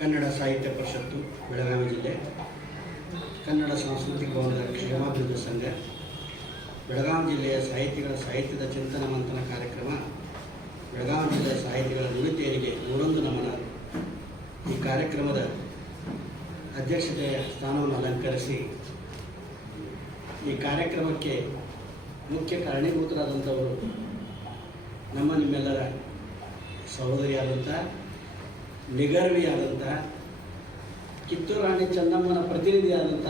ಕನ್ನಡ ಸಾಹಿತ್ಯ ಪರಿಷತ್ತು ಬೆಳಗಾವಿ ಜಿಲ್ಲೆ, ಕನ್ನಡ ಸಾಂಸ್ಕೃತಿಕ ಭವನದ ಕ್ಷೇಮಾಭಿವೃದ್ಧಿ ಸಂಘ, ಬೆಳಗಾವಿ ಜಿಲ್ಲೆಯ ಸಾಹಿತಿಗಳ ಸಾಹಿತ್ಯದ ಚಿಂತನ ಮಂಥನ ಕಾರ್ಯಕ್ರಮ, ಬೆಳಗಾವಿ ಜಿಲ್ಲೆಯ ಸಾಹಿತಿಗಳ ನುಡಿತೆಯರಿಗೆ ನೂರೊಂದು ನಮನ. ಈ ಕಾರ್ಯಕ್ರಮದ ಅಧ್ಯಕ್ಷತೆಯ ಸ್ಥಾನವನ್ನು ಅಲಂಕರಿಸಿ ಈ ಕಾರ್ಯಕ್ರಮಕ್ಕೆ ಮುಖ್ಯ ಕಾರಣೀಭೂತರಾದಂಥವರು ನಿಮ್ಮೆಲ್ಲರ ಸಹೋದರಿಯಾದಂಥ, ನಿಗರ್ವಿಯಾದಂಥ, ಕಿತ್ತೂರು ರಾಣಿ ಚೆನ್ನಮ್ಮನ ಪ್ರತಿನಿಧಿಯಾದಂಥ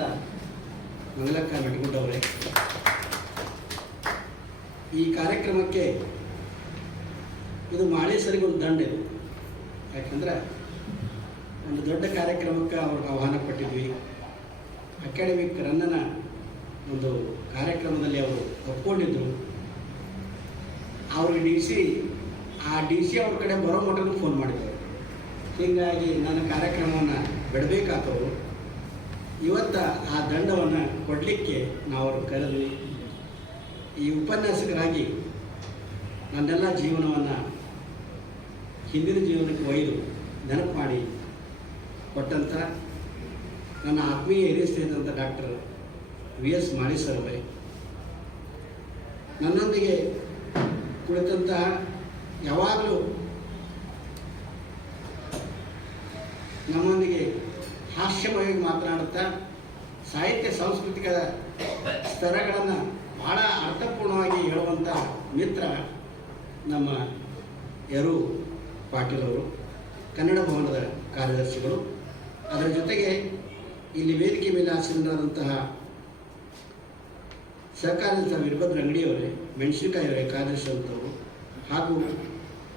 ಮಂಗಲಕ್ಕ ಮೆಟಗುಡ್ಡವರೇ. ಈ ಕಾರ್ಯಕ್ರಮಕ್ಕೆ ಇದು ಮಾಳೇಸರಿಗೆ ಒಂದು ದಂಡ ಇದೆ. ಯಾಕಂದ್ರೆ ಒಂದು ದೊಡ್ಡ ಕಾರ್ಯಕ್ರಮಕ್ಕೆ ಅವ್ರಿಗೆ ಆಹ್ವಾನ ಪಟ್ಟಿದ್ವಿ. ಅಕಾಡೆಮಿಕ್ ರನ್ನನ ಒಂದು ಕಾರ್ಯಕ್ರಮದಲ್ಲಿ ಅವರು ಒಪ್ಕೊಂಡಿದ್ರು. ಅವ್ರಿಗೆ ಡಿ ಸಿ ಅವ್ರ ಕಡೆ ಬರೋ ಮಟ್ಟಕ್ಕೂ ಫೋನ್ ಮಾಡಿದ್ರು. ಹೀಗಾಗಿ ನನ್ನ ಕಾರ್ಯಕ್ರಮವನ್ನು ಬಿಡಬೇಕಾದವರು ಇವತ್ತು ಆ ದಂಡವನ್ನು ಕೊಡಲಿಕ್ಕೆ ನಾವು ಅವ್ರಿಗೆ ಕರೆದ್ವಿ. ಈ ಉಪನ್ಯಾಸಕರಾಗಿ ನನ್ನೆಲ್ಲ ಜೀವನವನ್ನು ಹಿಂದಿನ ಜೀವನಕ್ಕೆ ಒಯ್ದು ನೆನಪು ಮಾಡಿ ಕೊಟ್ಟಂಥ ನನ್ನ ಆತ್ಮೀಯ ಹಿರಿಯ ಸ್ನೇಹಿತರಂಥ ಡಾಕ್ಟರ್ ವಿ.ಎಸ್. ಮಾಳೇಸರ್ ಅವರೇ, ನನ್ನೊಂದಿಗೆ ಕುಳಿತಂತಹ ಯಾವಾಗಲೂ ನಮ್ಮೊಂದಿಗೆ ಹಾಸ್ಯಮಯವಾಗಿ ಮಾತನಾಡುತ್ತಾ ಸಾಹಿತ್ಯ ಸಾಂಸ್ಕೃತಿಕ ಸ್ತರಗಳನ್ನು ಬಹಳ ಅರ್ಥಪೂರ್ಣವಾಗಿ ಹೇಳುವಂಥ ಮಿತ್ರ ನಮ್ಮ ಯರು ಪಾಟೀಲ್ ಅವರು, ಕನ್ನಡ ಭವನದ ಕಾರ್ಯದರ್ಶಿಗಳು. ಅದರ ಜೊತೆಗೆ ಇಲ್ಲಿ ವೇದಿಕೆ ಮೇಲೆ ಆಸೀನರಾದಂತಹ ಸಹಕಾರದ ವೀರಭದ್ರ ಅಂಗಡಿಯವರೇ, ಮೆಣಸಿನಕಾಯಿಯವರೇ ಕಾರ್ಯದರ್ಶಿ ಅಂತವರು, ಹಾಗೂ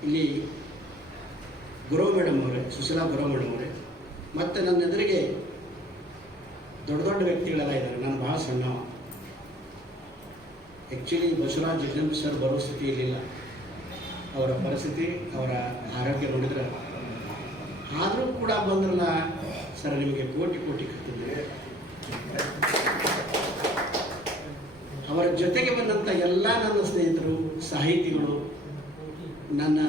ಇಲ್ಲಿ ಗುರು ಮೇಡಮ್ ಅವರೇ, ಸುಶೀಲಾ ಗುರು ಮೇಡಮ್ ಅವರೇ, ಮತ್ತು ನನ್ನ ಎದುರಿಗೆ ದೊಡ್ಡ ದೊಡ್ಡ ವ್ಯಕ್ತಿಗಳೆಲ್ಲ ಇದ್ದಾರೆ. ನಾನು ಭಾಳ ಸಣ್ಣವ. ಆ್ಯಕ್ಚುಲಿ ಬಸವರಾಜ್ ಜಗದಂಬ ಸರ್ ಬರೋ ಸ್ಥಿತಿ ಇರಲಿಲ್ಲ. ಅವರ ಪರಿಸ್ಥಿತಿ, ಅವರ ಆರೋಗ್ಯ ನೋಡಿದ್ರೆ, ಆದರೂ ಕೂಡ ಬಂದ್ರಲ್ಲ ಸರ್, ನಿಮಗೆ ಕೋಟಿ ಕೋಟಿ ಕಟ್ಟಿದ್ದೆ. ಅವರ ಜೊತೆಗೆ ಬಂದಂಥ ಎಲ್ಲ ನನ್ನ ಸ್ನೇಹಿತರು, ಸಾಹಿತಿಗಳು, ನನ್ನ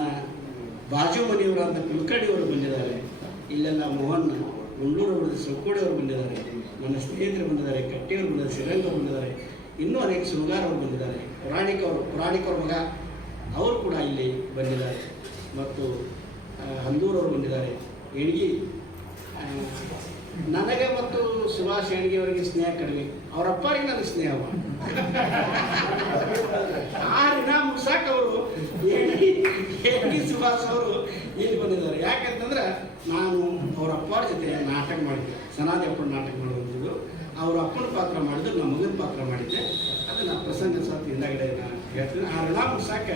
ಬಾಜು ಮನೆಯವರಾದ ಕುಲಕರ್ಣಿಯವರು ಬಂದಿದ್ದಾರೆ. ಇಲ್ಲೆಲ್ಲ ಮೋಹನ್ ಗುಂಡೂರು ಸೌಕೋಡಿಯವರು ಬಂದಿದ್ದಾರೆ. ನನ್ನ ಸ್ನೇಹಿತರು ಬಂದಿದ್ದಾರೆ, ಕಟ್ಟಿಯವರು ಬಂದಿದ್ದಾರೆ, ಶ್ರೀರಂಗವರು ಬಂದಿದ್ದಾರೆ, ಇನ್ನೂ ಅನೇಕ ಸುಮಗಾರ್ ಅವರು ಬಂದಿದ್ದಾರೆ. ಪುರಾಣಿಕವ್ರ ಮಗ ಅವರು ಕೂಡ ಇಲ್ಲಿ ಬಂದಿದ್ದಾರೆ. ಮತ್ತು ಹಂದೂರವರು ಬಂದಿದ್ದಾರೆ. ಎಣ್ಗಿ, ನನಗೆ ಮತ್ತು ಸುಭಾಷ್ ಎಣ್ಗಿ ಅವರಿಗೆ ಸ್ನೇಹ ಕಡಿಮೆ, ಅವರ ಅಪ್ಪರಿಗೆ ನನಗೆ ಸ್ನೇಹ. ಆ ದಿನ ಮುಗ್ಸಾಕ ಅವರು ಎಣ್ಗಿ ಸುಭಾಷ್ ಅವರು ಇಲ್ಲಿ ಬಂದಿದ್ದಾರೆ. ಯಾಕಂತಂದ್ರೆ ನಾನು ಅವ್ರ ಅಪ್ಪರ ಜೊತೆ ನಾಟಕ ಮಾಡಿದ್ದೆ, ಸನಾದಿ ಅಪ್ಪನ ನಾಟಕ ಮಾಡುವಂಥದ್ದು. ಅವ್ರ ಅಪ್ಪನ ಪಾತ್ರ ಮಾಡಿದ್ರು, ನಮ್ಮ ಮಗನ ಪಾತ್ರ ಮಾಡಿದ್ದೆ. ಅದನ್ನು ಪ್ರಸಂಗ ಸಾಥಿ ಹಿಂದಾಗಡೆ ನಾನು ಹೇಳ್ತೀನಿ. ಆ ಋಣ ಮುಗ್ಸಾಕ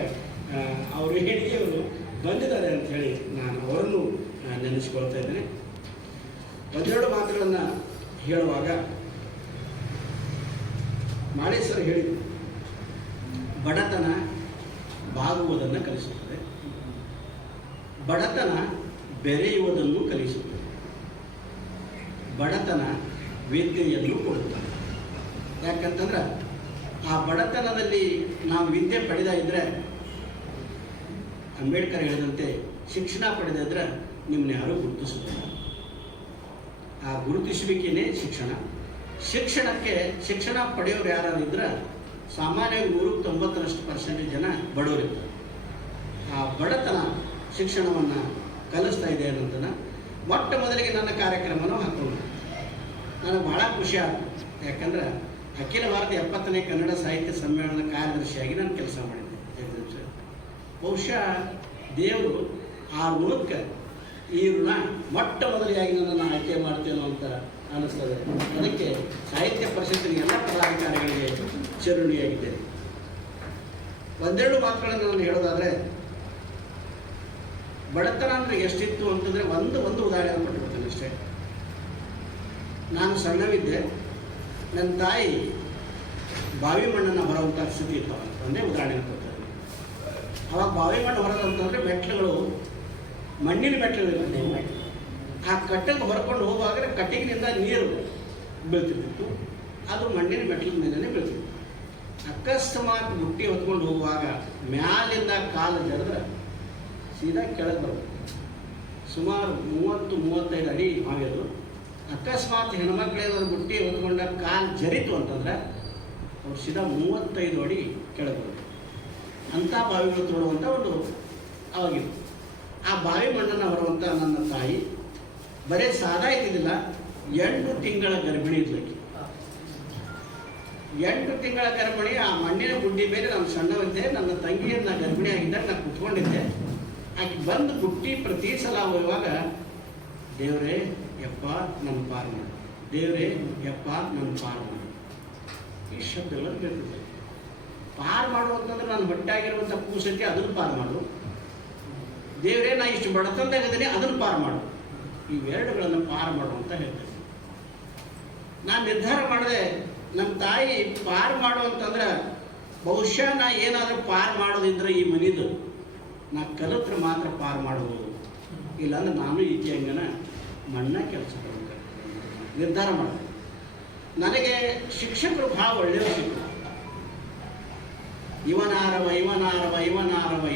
ಅವರು ಎಣ್ಗಿಯವರು ಬಂದಿದ್ದಾರೆ ಅಂಥೇಳಿ ನಾನು ಅವರನ್ನು ನೆನೆಸ್ಕೊಳ್ತಾ ಇದ್ದೇನೆ. ಒಂದೆರಡು ಮಾತುಗಳನ್ನು ಹೇಳುವಾಗ ಮಾಳೇಸರ್ ಹೇಳಿದರು, ಬಡತನ ಬಾಗುವುದನ್ನು ಕಲಿಸುತ್ತದೆ, ಬಡತನ ಬೆರೆಯುವುದನ್ನು ಕಲಿಸುತ್ತದೆ, ಬಡತನ ವಿದ್ಯೆಯನ್ನು ಕೊಡುತ್ತದೆ. ಯಾಕಂತಂದ್ರೆ ಆ ಬಡತನದಲ್ಲಿ ನಾವು ವಿದ್ಯೆ ಪಡೆದ ಇದ್ದರೆ, ಅಂಬೇಡ್ಕರ್ ಹೇಳಿದಂತೆ ಶಿಕ್ಷಣ ಪಡೆದಿದ್ರೆ ನಿಮ್ಮನ್ನ ಯಾರೂ ಗುರುತಿಸುತ್ತಿಲ್ಲ. ಆ ಗುರುತಿಸುವಿಕೆಯೇ ಶಿಕ್ಷಣ. ಶಿಕ್ಷಣ ಪಡೆಯೋರು ಯಾರಿದ್ರೆ ಸಾಮಾನ್ಯವಾಗಿ 190% ಜನ ಬಡವರಿರ್ತಾರೆ. ಆ ಬಡತನ ಶಿಕ್ಷಣವನ್ನು ಕಲಿಸ್ತಾ ಇದೆ ಅನ್ನೋದನ್ನು ಮೊಟ್ಟ ಮೊದಲಿಗೆ ನನ್ನ ಕಾರ್ಯಕ್ರಮನೂ ಹಾಕೊಂಡು ನನಗೆ ಭಾಳ ಖುಷಿ ಆಯಿತು. ಯಾಕಂದ್ರೆ ಅಖಿಲ ಭಾರತ 70ನೇ ಕನ್ನಡ ಸಾಹಿತ್ಯ ಸಮ್ಮೇಳನದ ಕಾರ್ಯದರ್ಶಿಯಾಗಿ ನಾನು ಕೆಲಸ ಮಾಡಿದ್ದೆ ಜಗದೀಶ್ ಸರ್. ಬಹುಶಃ ದೇವರು ಆ ಋಣಕ್ಕೆ ಈ ಋಣ ಮೊಟ್ಟ ಮೊದಲಿಯಾಗಿ ನನ್ನನ್ನು ಆಯ್ಕೆ ಮಾಡ್ತೇನೋ ಅಂತ ಅನ್ನಿಸ್ತದೆ. ಅದಕ್ಕೆ ಸಾಹಿತ್ಯ ಪರಿಷತ್ತಿನ ಎಲ್ಲ ಪದಾಧಿಕಾರಿಗಳಿಗೆ ಚಿರಋಣಿಯಾಗಿದ್ದೇನೆ. ಒಂದೆರಡು ಮಾತುಗಳನ್ನು ನಾನು ಹೇಳೋದಾದರೆ, ಬಡತನ ಅಂದರೆ ಎಷ್ಟಿತ್ತು ಅಂತಂದರೆ ಒಂದು ಉದಾಹರಣೆ ಕೊಟ್ಟಿರ್ತೀನಿ ಅಷ್ಟೇ. ನಾನು ಸಣ್ಣವಿದ್ದೆ, ನನ್ನ ತಾಯಿ ಬಾವಿ ಮಣ್ಣನ್ನು ಹೊರುವಂಥ ಸ್ಥಿತಿ ಇರ್ತಾವೆ. ಒಂದೇ ಉದಾಹರಣೆ ಕೊಡ್ತಾರೆ. ಅವಾಗ ಬಾವಿ ಮಣ್ಣು ಹೊರೋದಂತಂದರೆ ಮೆಟ್ಲುಗಳು, ಮಣ್ಣಿನ ಮೆಟ್ಲುಗಳಿರ್ತವೆ. ಆ ಕಟ್ಟೆಗೆ ಹೊರ್ಕೊಂಡು ಹೋಗುವಾಗ ಕಟ್ಟಿಗಿನಿಂದ ನೀರು ಬೀಳ್ತಿರ್ತಿತ್ತು. ಅದು ಮಣ್ಣಿನ ಮೆಟ್ಲಿನ ಮೇಲೇ ಬೀಳ್ತಿತ್ತು. ಅಕಸ್ಮಾತ್ ಬುಟ್ಟಿ ಹೊತ್ಕೊಂಡು ಹೋಗುವಾಗ ಮ್ಯಾಲಿಂದ ಕಾಲು ಜಡಿದ್ರೆ ಸೀದಾ ಕೆಳಗೆ ಬರುತ್ತೆ. ಸುಮಾರು 30-35 ಅಡಿ ಬಾವಿ ಅದು. ಅಕಸ್ಮಾತ್ ಹೆಣ್ಮಕ್ಳೇನಾದ್ರು ಬುಟ್ಟಿ ಹೊತ್ಕೊಂಡ ಕಾಲು ಜರಿತು ಅಂತಂದ್ರೆ ಅವ್ರು ಸೀದಾ 35 ಅಡಿ ಕೆಳಗೆ ಬರುತ್ತೆ. ಅಂಥ ಬಾವಿಗಳು ತೋಡುವಂಥ ಒಂದು ಅವಾಗಿತ್ತು. ಆ ಬಾವಿ ಮಣ್ಣನ್ನು ಹೊರುವಂಥ ನನ್ನ ತಾಯಿ ಬರೀ ಸಾದಾ ಇದ್ದಿದ್ದಿಲ್ಲ, 8 ತಿಂಗಳ ಗರ್ಭಿಣಿ ಇದ್ಲಕ್ಕೆ. 8 ತಿಂಗಳ ಗರ್ಭಿಣಿ. ಆ ಮಣ್ಣಿನ ಗುಡ್ಡಿ ಮೇಲೆ ನಾನು ಸಣ್ಣವಿದ್ದೆ, ನನ್ನ ತಂಗಿಯನ್ನು ಗರ್ಭಿಣಿ ಆಗಿದ್ದಾಗ ನಾನು ಕುತ್ಕೊಂಡಿದ್ದೆ. ಆಕೆ ಬಂದು ಬುಟ್ಟಿ ಪ್ರತಿ ಸಲ ಹೋಗುವಾಗ, ದೇವರೇ ಯಪ್ಪ ನನ್ನ ಪಾರು ಮಾಡು, ದೇವರೇ ಯಪ್ಪ ನನ್ನ ಪಾರು ಮಾಡು, ಈ ಶಬ್ದಗಳನ್ನು ಕೇಳ್ತಿದ್ದೆ. ಪಾರು ಮಾಡು ಅಂತಂದ್ರೆ ನಾನು ಹೊಟ್ಟಾಗಿರುವಂಥ ಕೂಸೈತಿ ಅದನ್ನು ಪಾರು ಮಾಡು, ದೇವರೇ ನಾ ಇಷ್ಟು ಬಡತನದಾಗಿದ್ದೀನಿ ಅದನ್ನು ಪಾರು ಮಾಡು, ಇವೆರಡುಗಳನ್ನು ಪಾರು ಮಾಡು ಅಂತ ಹೇಳ್ತೇನೆ. ನಾನು ನಿರ್ಧಾರ ಮಾಡಿದೆ, ನಮ್ಮ ತಾಯಿ ಪಾರು ಮಾಡು ಅಂತಂದ್ರೆ ಬಹುಶಃ ನಾ ಏನಾದರೂ ಪಾರು ಮಾಡೋದಿದ್ರೆ ಈ ಮನಿದು ನಾ ಕಲಿತ್ರೆ ಮಾತ್ರ ಪಾರು ಮಾಡ್ಬೋದು, ಇಲ್ಲಾಂದ್ರೆ ನಾನು ಈಚೆ ಹಂಗನ ಮಣ್ಣ ಕೆಲಸ ನಿರ್ಧಾರ ಮಾಡಿದೆ. ನನಗೆ ಶಿಕ್ಷಕರು ಭಾಳ ಒಳ್ಳೆಯವರು ಸಿಕ್ಕರು. ಇವನಾರವ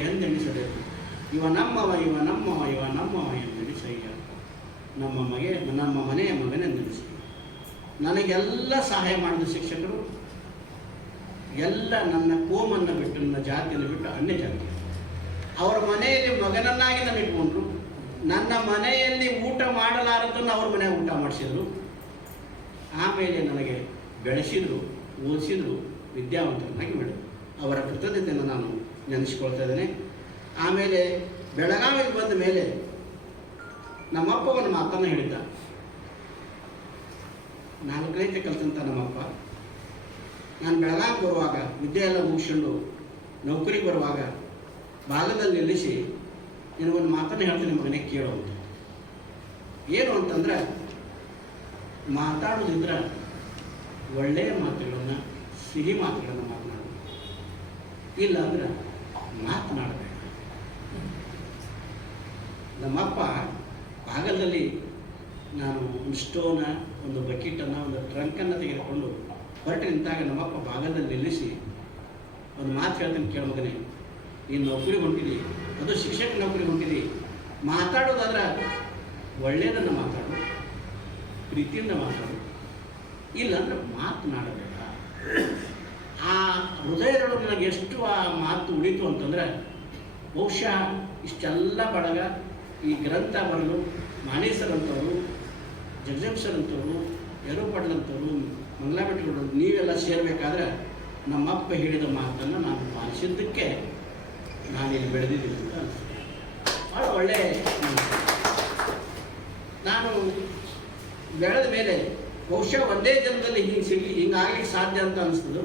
ಎಂದೆಣಿಸಬೇಕು, ಇವ ನಮ್ಮವ ಎಂದೆಣಿಸಯ್ಯ, ನಮ್ಮ ಮನೆಯ ಮಗನೆಂದೆಣಿಸಿ. ನನಗೆಲ್ಲ ಸಹಾಯ ಮಾಡಿದ ಶಿಕ್ಷಕರು ಎಲ್ಲ ನನ್ನ ಕೋಮನ್ನು ಬಿಟ್ಟು, ನನ್ನ ಜಾತಿಯನ್ನು ಬಿಟ್ಟು ಅನ್ಯ ಜಾತಿ. ಅವರ ಮನೆಯಲ್ಲಿ ಮಗನನ್ನಾಗಿ ನಾನು ಇಟ್ಕೊಂಡ್ರು. ನನ್ನ ಮನೆಯಲ್ಲಿ ಊಟ ಮಾಡಲಾರದನ್ನು ಅವ್ರ ಮನೆಯಾಗ ಊಟ ಮಾಡಿಸಿದ್ರು. ಆಮೇಲೆ ನನಗೆ ಬೆಳೆಸಿದರು, ಓದಿಸಿದ್ರು, ವಿದ್ಯಾವಂತರನ್ನಾಗಿ ಮಾಡಿದರು. ಅವರ ಕೃತಜ್ಞತೆಯನ್ನು ನಾನು ನೆನೆಸ್ಕೊಳ್ತಾ ಇದ್ದೇನೆ. ಆಮೇಲೆ ಬೆಳಗಾವಿಗೆ ಬಂದ ಮೇಲೆ ನಮ್ಮಪ್ಪ ಒಂದು ಮಾತನ್ನು ಹೇಳಿದ್ದ. 4ನೇ ಕಲಿತಂತ ನಮ್ಮಪ್ಪ ನಾನು ಬೆಳಗಾವಿಗೆ ಬರುವಾಗ, ವಿದ್ಯೆ ಎಲ್ಲ ಮುಗಿಸ್ಕೊಂಡು ನೌಕರಿಗೆ ಬರುವಾಗ ಭಾಗದಲ್ಲಿ ನಿಲ್ಲಿಸಿ ನಿನಗೊಂದು ಮಾತನ್ನು ಹೇಳ್ತೀನಿ ಮಗನೇ ಕೇಳೋದು. ಏನು ಅಂತಂದ್ರೆ, ಮಾತಾಡೋದಿದ್ರೆ ಒಳ್ಳೆಯ ಮಾತುಗಳನ್ನು, ಸಿಹಿ ಮಾತುಗಳನ್ನು ಮಾತನಾಡೋದು, ಇಲ್ಲ ಅಂದ್ರೆ ಮಾತನಾಡಬೇಡ. ನಮ್ಮಪ್ಪ ಭಾಗದಲ್ಲಿ ನಾನು ಒಂದು ಸ್ಟೋನ, ಒಂದು ಬಕೆಟನ್ನು, ಒಂದು ಟ್ರಂಕನ್ನು ತೆಗೆದುಕೊಂಡು ಹೊರಟು ನಿಂತಾಗ ನಮ್ಮಪ್ಪ ಭಾಗದಲ್ಲಿ ನಿಲ್ಲಿಸಿ ಒಂದು ಮಾತು ಹೇಳ್ತಾನೆ, ಕೇಳ ಮಗನೇ, ನೀನು ನೌಕರಿಗೆ ಹೊಂಟಿದಿ, ಅದು ಶಿಕ್ಷಕ ನೌಕರಿಗೆ ಹೊಂಟಿದಿ, ಮಾತಾಡೋದಾದ್ರೆ ಒಳ್ಳೆಯದನ್ನು ಮಾತಾಡು, ಪ್ರೀತಿಯಿಂದ ಮಾತಾಡು, ಇಲ್ಲಾಂದ್ರೆ ಮಾತನಾಡಬೇಡ. ಆ ಹೃದಯದೊಳಗೆ ನನಗೆ ಎಷ್ಟು ಆ ಮಾತು ಉಳಿತು ಅಂತಂದ್ರೆ, ಬಹುಶಃ ಇಷ್ಟೆಲ್ಲ ಬಳಗ ಈ ಗ್ರಂಥ ಬರಲು ಮಾನೇಸರ್ ಅಂತವರು, ಜಗಜೀವ್ ಅಂತವರು, ಯರು ಪಾಟೀಲ್ ಅಂತವರು, ಮಂಗಲಾಬೆಟ್ಟರು ನೀವೆಲ್ಲ ಸೇರಬೇಕಾದ್ರೆ ನಮ್ಮಪ್ಪ ಹೇಳಿದ ಮಾತನ್ನು ನಾನು ಪಾಲಿಸಿದ್ದಕ್ಕೆ ನಾನಿಲ್ಲಿ ಬೆಳೆದಿದ್ದೀನಿ ಅಂತ ಅನಿಸ್ತದೆ. ಭಾಳ ಒಳ್ಳೆಯ ನಾನು ಬೆಳೆದ ಮೇಲೆ ಬಹುಶಃ ಒಂದೇ ಜನ್ಮದಲ್ಲಿ ಹಿಂಗಾಗಲಿಕ್ಕೆ ಸಾಧ್ಯ ಅಂತ ಅನಿಸ್ತದೆ.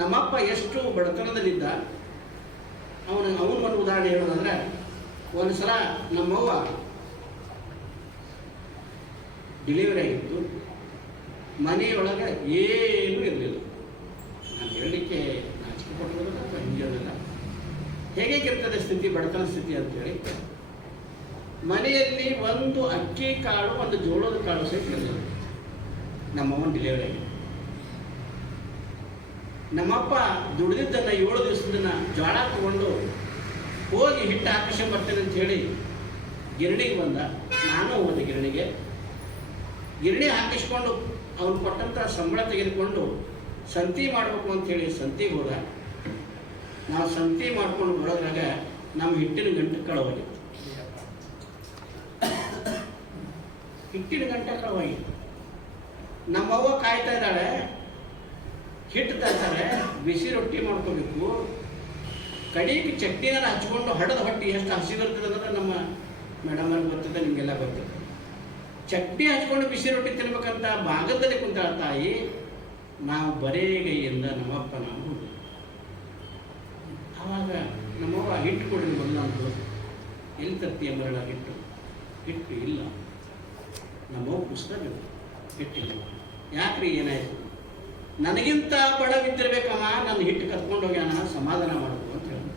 ನಮ್ಮಪ್ಪ ಎಷ್ಟು ಬಡತನದಲ್ಲಿದ್ದ, ಅವನು ಒಂದು ಉದಾಹರಣೆ ಹೇಳೋದಂದ್ರೆ, ಒಂದು ಸಲ ನಮ್ಮವ್ವ ಡೆಲಿವರಿ ಆಗಿತ್ತು, ಮನೆಯೊಳಗೆ ಏನೂ ಇರಲಿಲ್ಲ. ನಾನು ಹೇಳಲಿಕ್ಕೆ ನಾಚಿಕೆ ಪಟ್ಟೋದಿಲ್ಲ ಅಥವಾ ಹಿಂಗೇನಿಲ್ಲ, ಹೇಗೆ ಇರ್ತದೆ ಸ್ಥಿತಿ, ಬಡತನ ಸ್ಥಿತಿ ಅಂತೇಳಿ. ಮನೆಯಲ್ಲಿ ಒಂದು ಅಕ್ಕಿ ಕಾಳು, ಒಂದು ಜೋಳದ ಕಾಳು ಸಹಿತ ಇರಲಿಲ್ಲ. ನಮ್ಮವ್ವನ ಡೆಲಿವರಿ ಆಗಿದೆ. ನಮ್ಮಪ್ಪ ದುಡಿದಿದ್ದನ್ನು 7 ದಿವಸದನ್ನ ಜೋಳ ತಗೊಂಡು ಹೋಗಿ ಹಿಟ್ಟು ಹಾಕಿಸ್ಕೊಂಡು ಬರ್ತೇನೆ ಅಂತ ಹೇಳಿ ಗಿರಣಿಗೆ ಬಂದ. ನಾನು ಹೋದೆ ಗಿರಣಿಗೆ. ಗಿರಣಿ ಹಾಕಿಸ್ಕೊಂಡು ಅವ್ನು ಕೊಟ್ಟಂಥ ಸಂಬಳ ತೆಗೆದುಕೊಂಡು ಸಂತಿ ಮಾಡಬೇಕು ಅಂಥೇಳಿ ಸಂತಿಗೆ ಹೋದ. ನಾವು ಸಂತಿ ಮಾಡ್ಕೊಂಡು ಬರೋದ್ರಾಗ ನಮ್ಮ ಹಿಟ್ಟಿನ ಗಂಟೆ ಕಳವಾಗಿತ್ತು. ಹಿಟ್ಟಿನ ಗಂಟೆ ಕಳವಾಗಿತ್ತು. ನಮ್ಮವ್ವ ಕಾಯ್ತಾ ಇದ್ದಾಳೆ, ಹಿಟ್ಟು ತರ್ತಾರೆ, ಬಿಸಿ ರೊಟ್ಟಿ ಮಾಡ್ಕೋಬೇಕು, ಕಡಿಗೆ ಚಟ್ನಿನ ಹಚ್ಕೊಂಡು ಹಡದ ಹೊಟ್ಟಿ ಎಷ್ಟು ಹಸಿದಿರ್ತದೆ ಅನ್ನೋದು ನಮ್ಮ ಮೇಡಮ್ ಅವ್ರಿಗೆ ಗೊತ್ತಿದೆ, ನಿಮಗೆಲ್ಲ ಗೊತ್ತಿದೆ. ಚಟ್ನಿ ಹಚ್ಕೊಂಡು ಬಿಸಿ ರೊಟ್ಟಿ ತಿನ್ಬೇಕಂತ ಭಾಗದಲ್ಲಿ ಕುಂತಾಳ ತಾಯಿ. ನಾವು ಬರೇಗೈಯಿಂದ ನಮ್ಮಪ್ಪ ನಾವು ಹೋದ್ವಿ. ಆವಾಗ ನಮ್ಮವ್ವ ಹಿಟ್ಟು ಕೊಡ್ರಿ ಬಂದಂತು, ಎಲ್ಲಿ ತರ್ತೀಯ ಮರಳ ಹಿಟ್ಟು? ಹಿಟ್ಟು ಇಲ್ಲ. ನಮ್ಮವ್ವ ಪುಸ್ತಕ ಹಿಟ್ಟಿಲ್ಲ. ಯಾಕ್ರಿ ಏನಾಯಿತು? ನನಗಿಂತ ಬಡವಿದ್ದಿರ್ಬೇಕಮ್ಮ, ನನ್ನ ಹಿಟ್ಟು ಕತ್ಕೊಂಡು ಹೋಗ್ಯಾನ, ಸಮಾಧಾನ ಮಾಡೋದು ಅಂತ ಹೇಳಿ.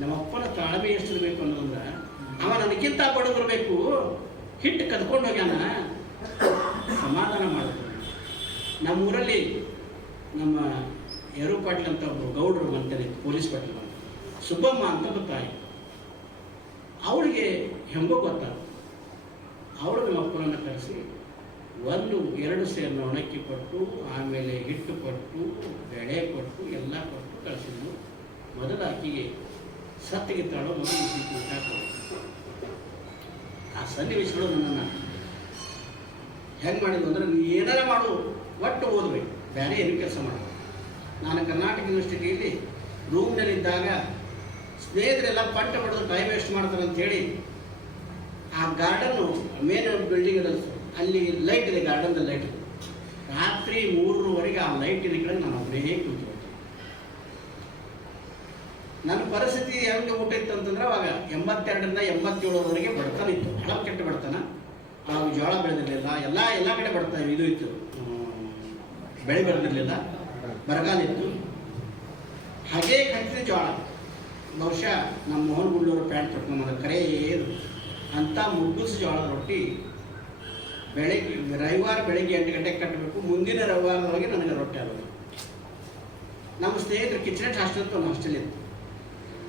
ನಮ್ಮಪ್ಪನ ತಾಳ್ಮೆ ಎಷ್ಟಿರಬೇಕು ಅನ್ನೋದಂದ್ರೆ, ಅವ ನನಗಿಂತ ಬಡವಿರಬೇಕು, ಹಿಟ್ಟು ಕದ್ಕೊಂಡು ಹೋಗ್ಯಾನ, ಸಮಾಧಾನ ಮಾಡೋದು. ನಮ್ಮೂರಲ್ಲಿ ನಮ್ಮ ಯರು ಪಾಟೀಲ್ ಅಂತ ಒಬ್ಬರು ಗೌಡರು ಅಂತಾರೆ, ಪೊಲೀಸ್ ಪಾಟೀಲ್ ಅಂತ, ಸುಬ್ಬಮ್ಮ ಅಂತ ತಾಯಿ. ಅವಳಿಗೆ ಹೆಂಗೋ ಗೊತ್ತಾಗ ಅವಳು ನಮ್ಮ ಅಪ್ಪನನ್ನು ಕರೆಸಿ 1-2 ಸೇರನ್ನ ಒಣಕ್ಕಿ ಕೊಟ್ಟು, ಆಮೇಲೆ ಹಿಟ್ಟು ಕೊಟ್ಟು, ಬೆಳೆ ಕೊಟ್ಟು, ಎಲ್ಲ ಕೊಟ್ಟು ಕಳಿಸಿದ್ಲು. ಮೊದಲು ಆಕೆಗೆ ಸತ್ತಿಗೆ ತಾಳೋ ಮೊದಲು ಊಟ ಕೊಟ್ಟು ಆ ಸನ್ನಿವೇಶಗಳು ನನ್ನನ್ನು ಹೆಂಗೆ ಮಾಡಿದ್ವು ಅಂದರೆ, ನೀವು ಏನಾರ ಮಾಡು ಒಟ್ಟು ಓದಬೇಕು, ಬೇರೆ ಏನು ಕೆಲಸ ಮಾಡಬೇಕು. ನಾನು ಕರ್ನಾಟಕ ಯೂನಿವರ್ಸಿಟಿಯಲ್ಲಿ ರೂಮ್ನಲ್ಲಿದ್ದಾಗ ಸ್ನೇಹಿತರೆಲ್ಲ ಪಟ್ಟ ಪಡೆದು ಟೈಮ್ ವೇಸ್ಟ್ ಮಾಡ್ತಾರೆ ಅಂಥೇಳಿ ಆ ಗಾರ್ಡನ್ನು ಮೇನ್ ಬಿಲ್ಡಿಂಗ್ ಅಲ್ಲಿ ಲೈಟ್ ಇದೆ, ಗಾರ್ಡನ್ದಲ್ಲಿ ಲೈಟ್ ಇದೆ. ರಾತ್ರಿ 3:30ವರೆಗೆ ಆ ಲೈಟಿನ ಕೆಳಗೆ ನಾನು ಒಬ್ಬನೇ ಕೂತು. ನನ್ನ ಪರಿಸ್ಥಿತಿ ಹೆಂಗೆ ಊಟ ಇತ್ತು ಅಂತಂದ್ರೆ, ಅವಾಗ 82ರಿಂದ 87ವರೆಗೆ ಬಡತನ ಇತ್ತು, ಹಳ ಕೆಟ್ಟ ಬಡತನ. ಆವಾಗ ಜೋಳ ಬೆಳೆದಿರಲಿಲ್ಲ, ಎಲ್ಲ ಕಡೆ ಬಡ್ತಾ ಇದು ಇತ್ತು, ಬೆಳೆ ಬೆಳೆದಿರಲಿಲ್ಲ, ಬರಗಾಲ ಇತ್ತು. ಹಾಗೇ ಕಟ್ಟಿದ ಜೋಳ, ಬಹುಶಃ ನಮ್ಮ ಮೋಹನ್ ಗುಂಡೂರು ಪ್ಯಾಂಟ್ ತೊಟ್ಕೊಂಬಂದ ಕರೇ ಇದು ಅಂಥ ಮುಗ್ಗುಸು ಜೋಳದ ರೊಟ್ಟಿ ರವಿವಾರ ಬೆಳಗ್ಗೆ 8 ಗಂಟೆಗೆ ಕಟ್ಟಬೇಕು. ಮುಂದಿನ ರವಿವಾರದೊಳಗೆ ನನಗೆ ರೊಟ್ಟಿ ಆಗೋದು. ನಮ್ಮ ಸ್ನೇಹಿತರು ಕಿಚನೆಟ್ ಹಾಸ್ಟೆಲ್ ಅಂತ ಒಂದು ಹಾಸ್ಟೆಲ್ ಇತ್ತು.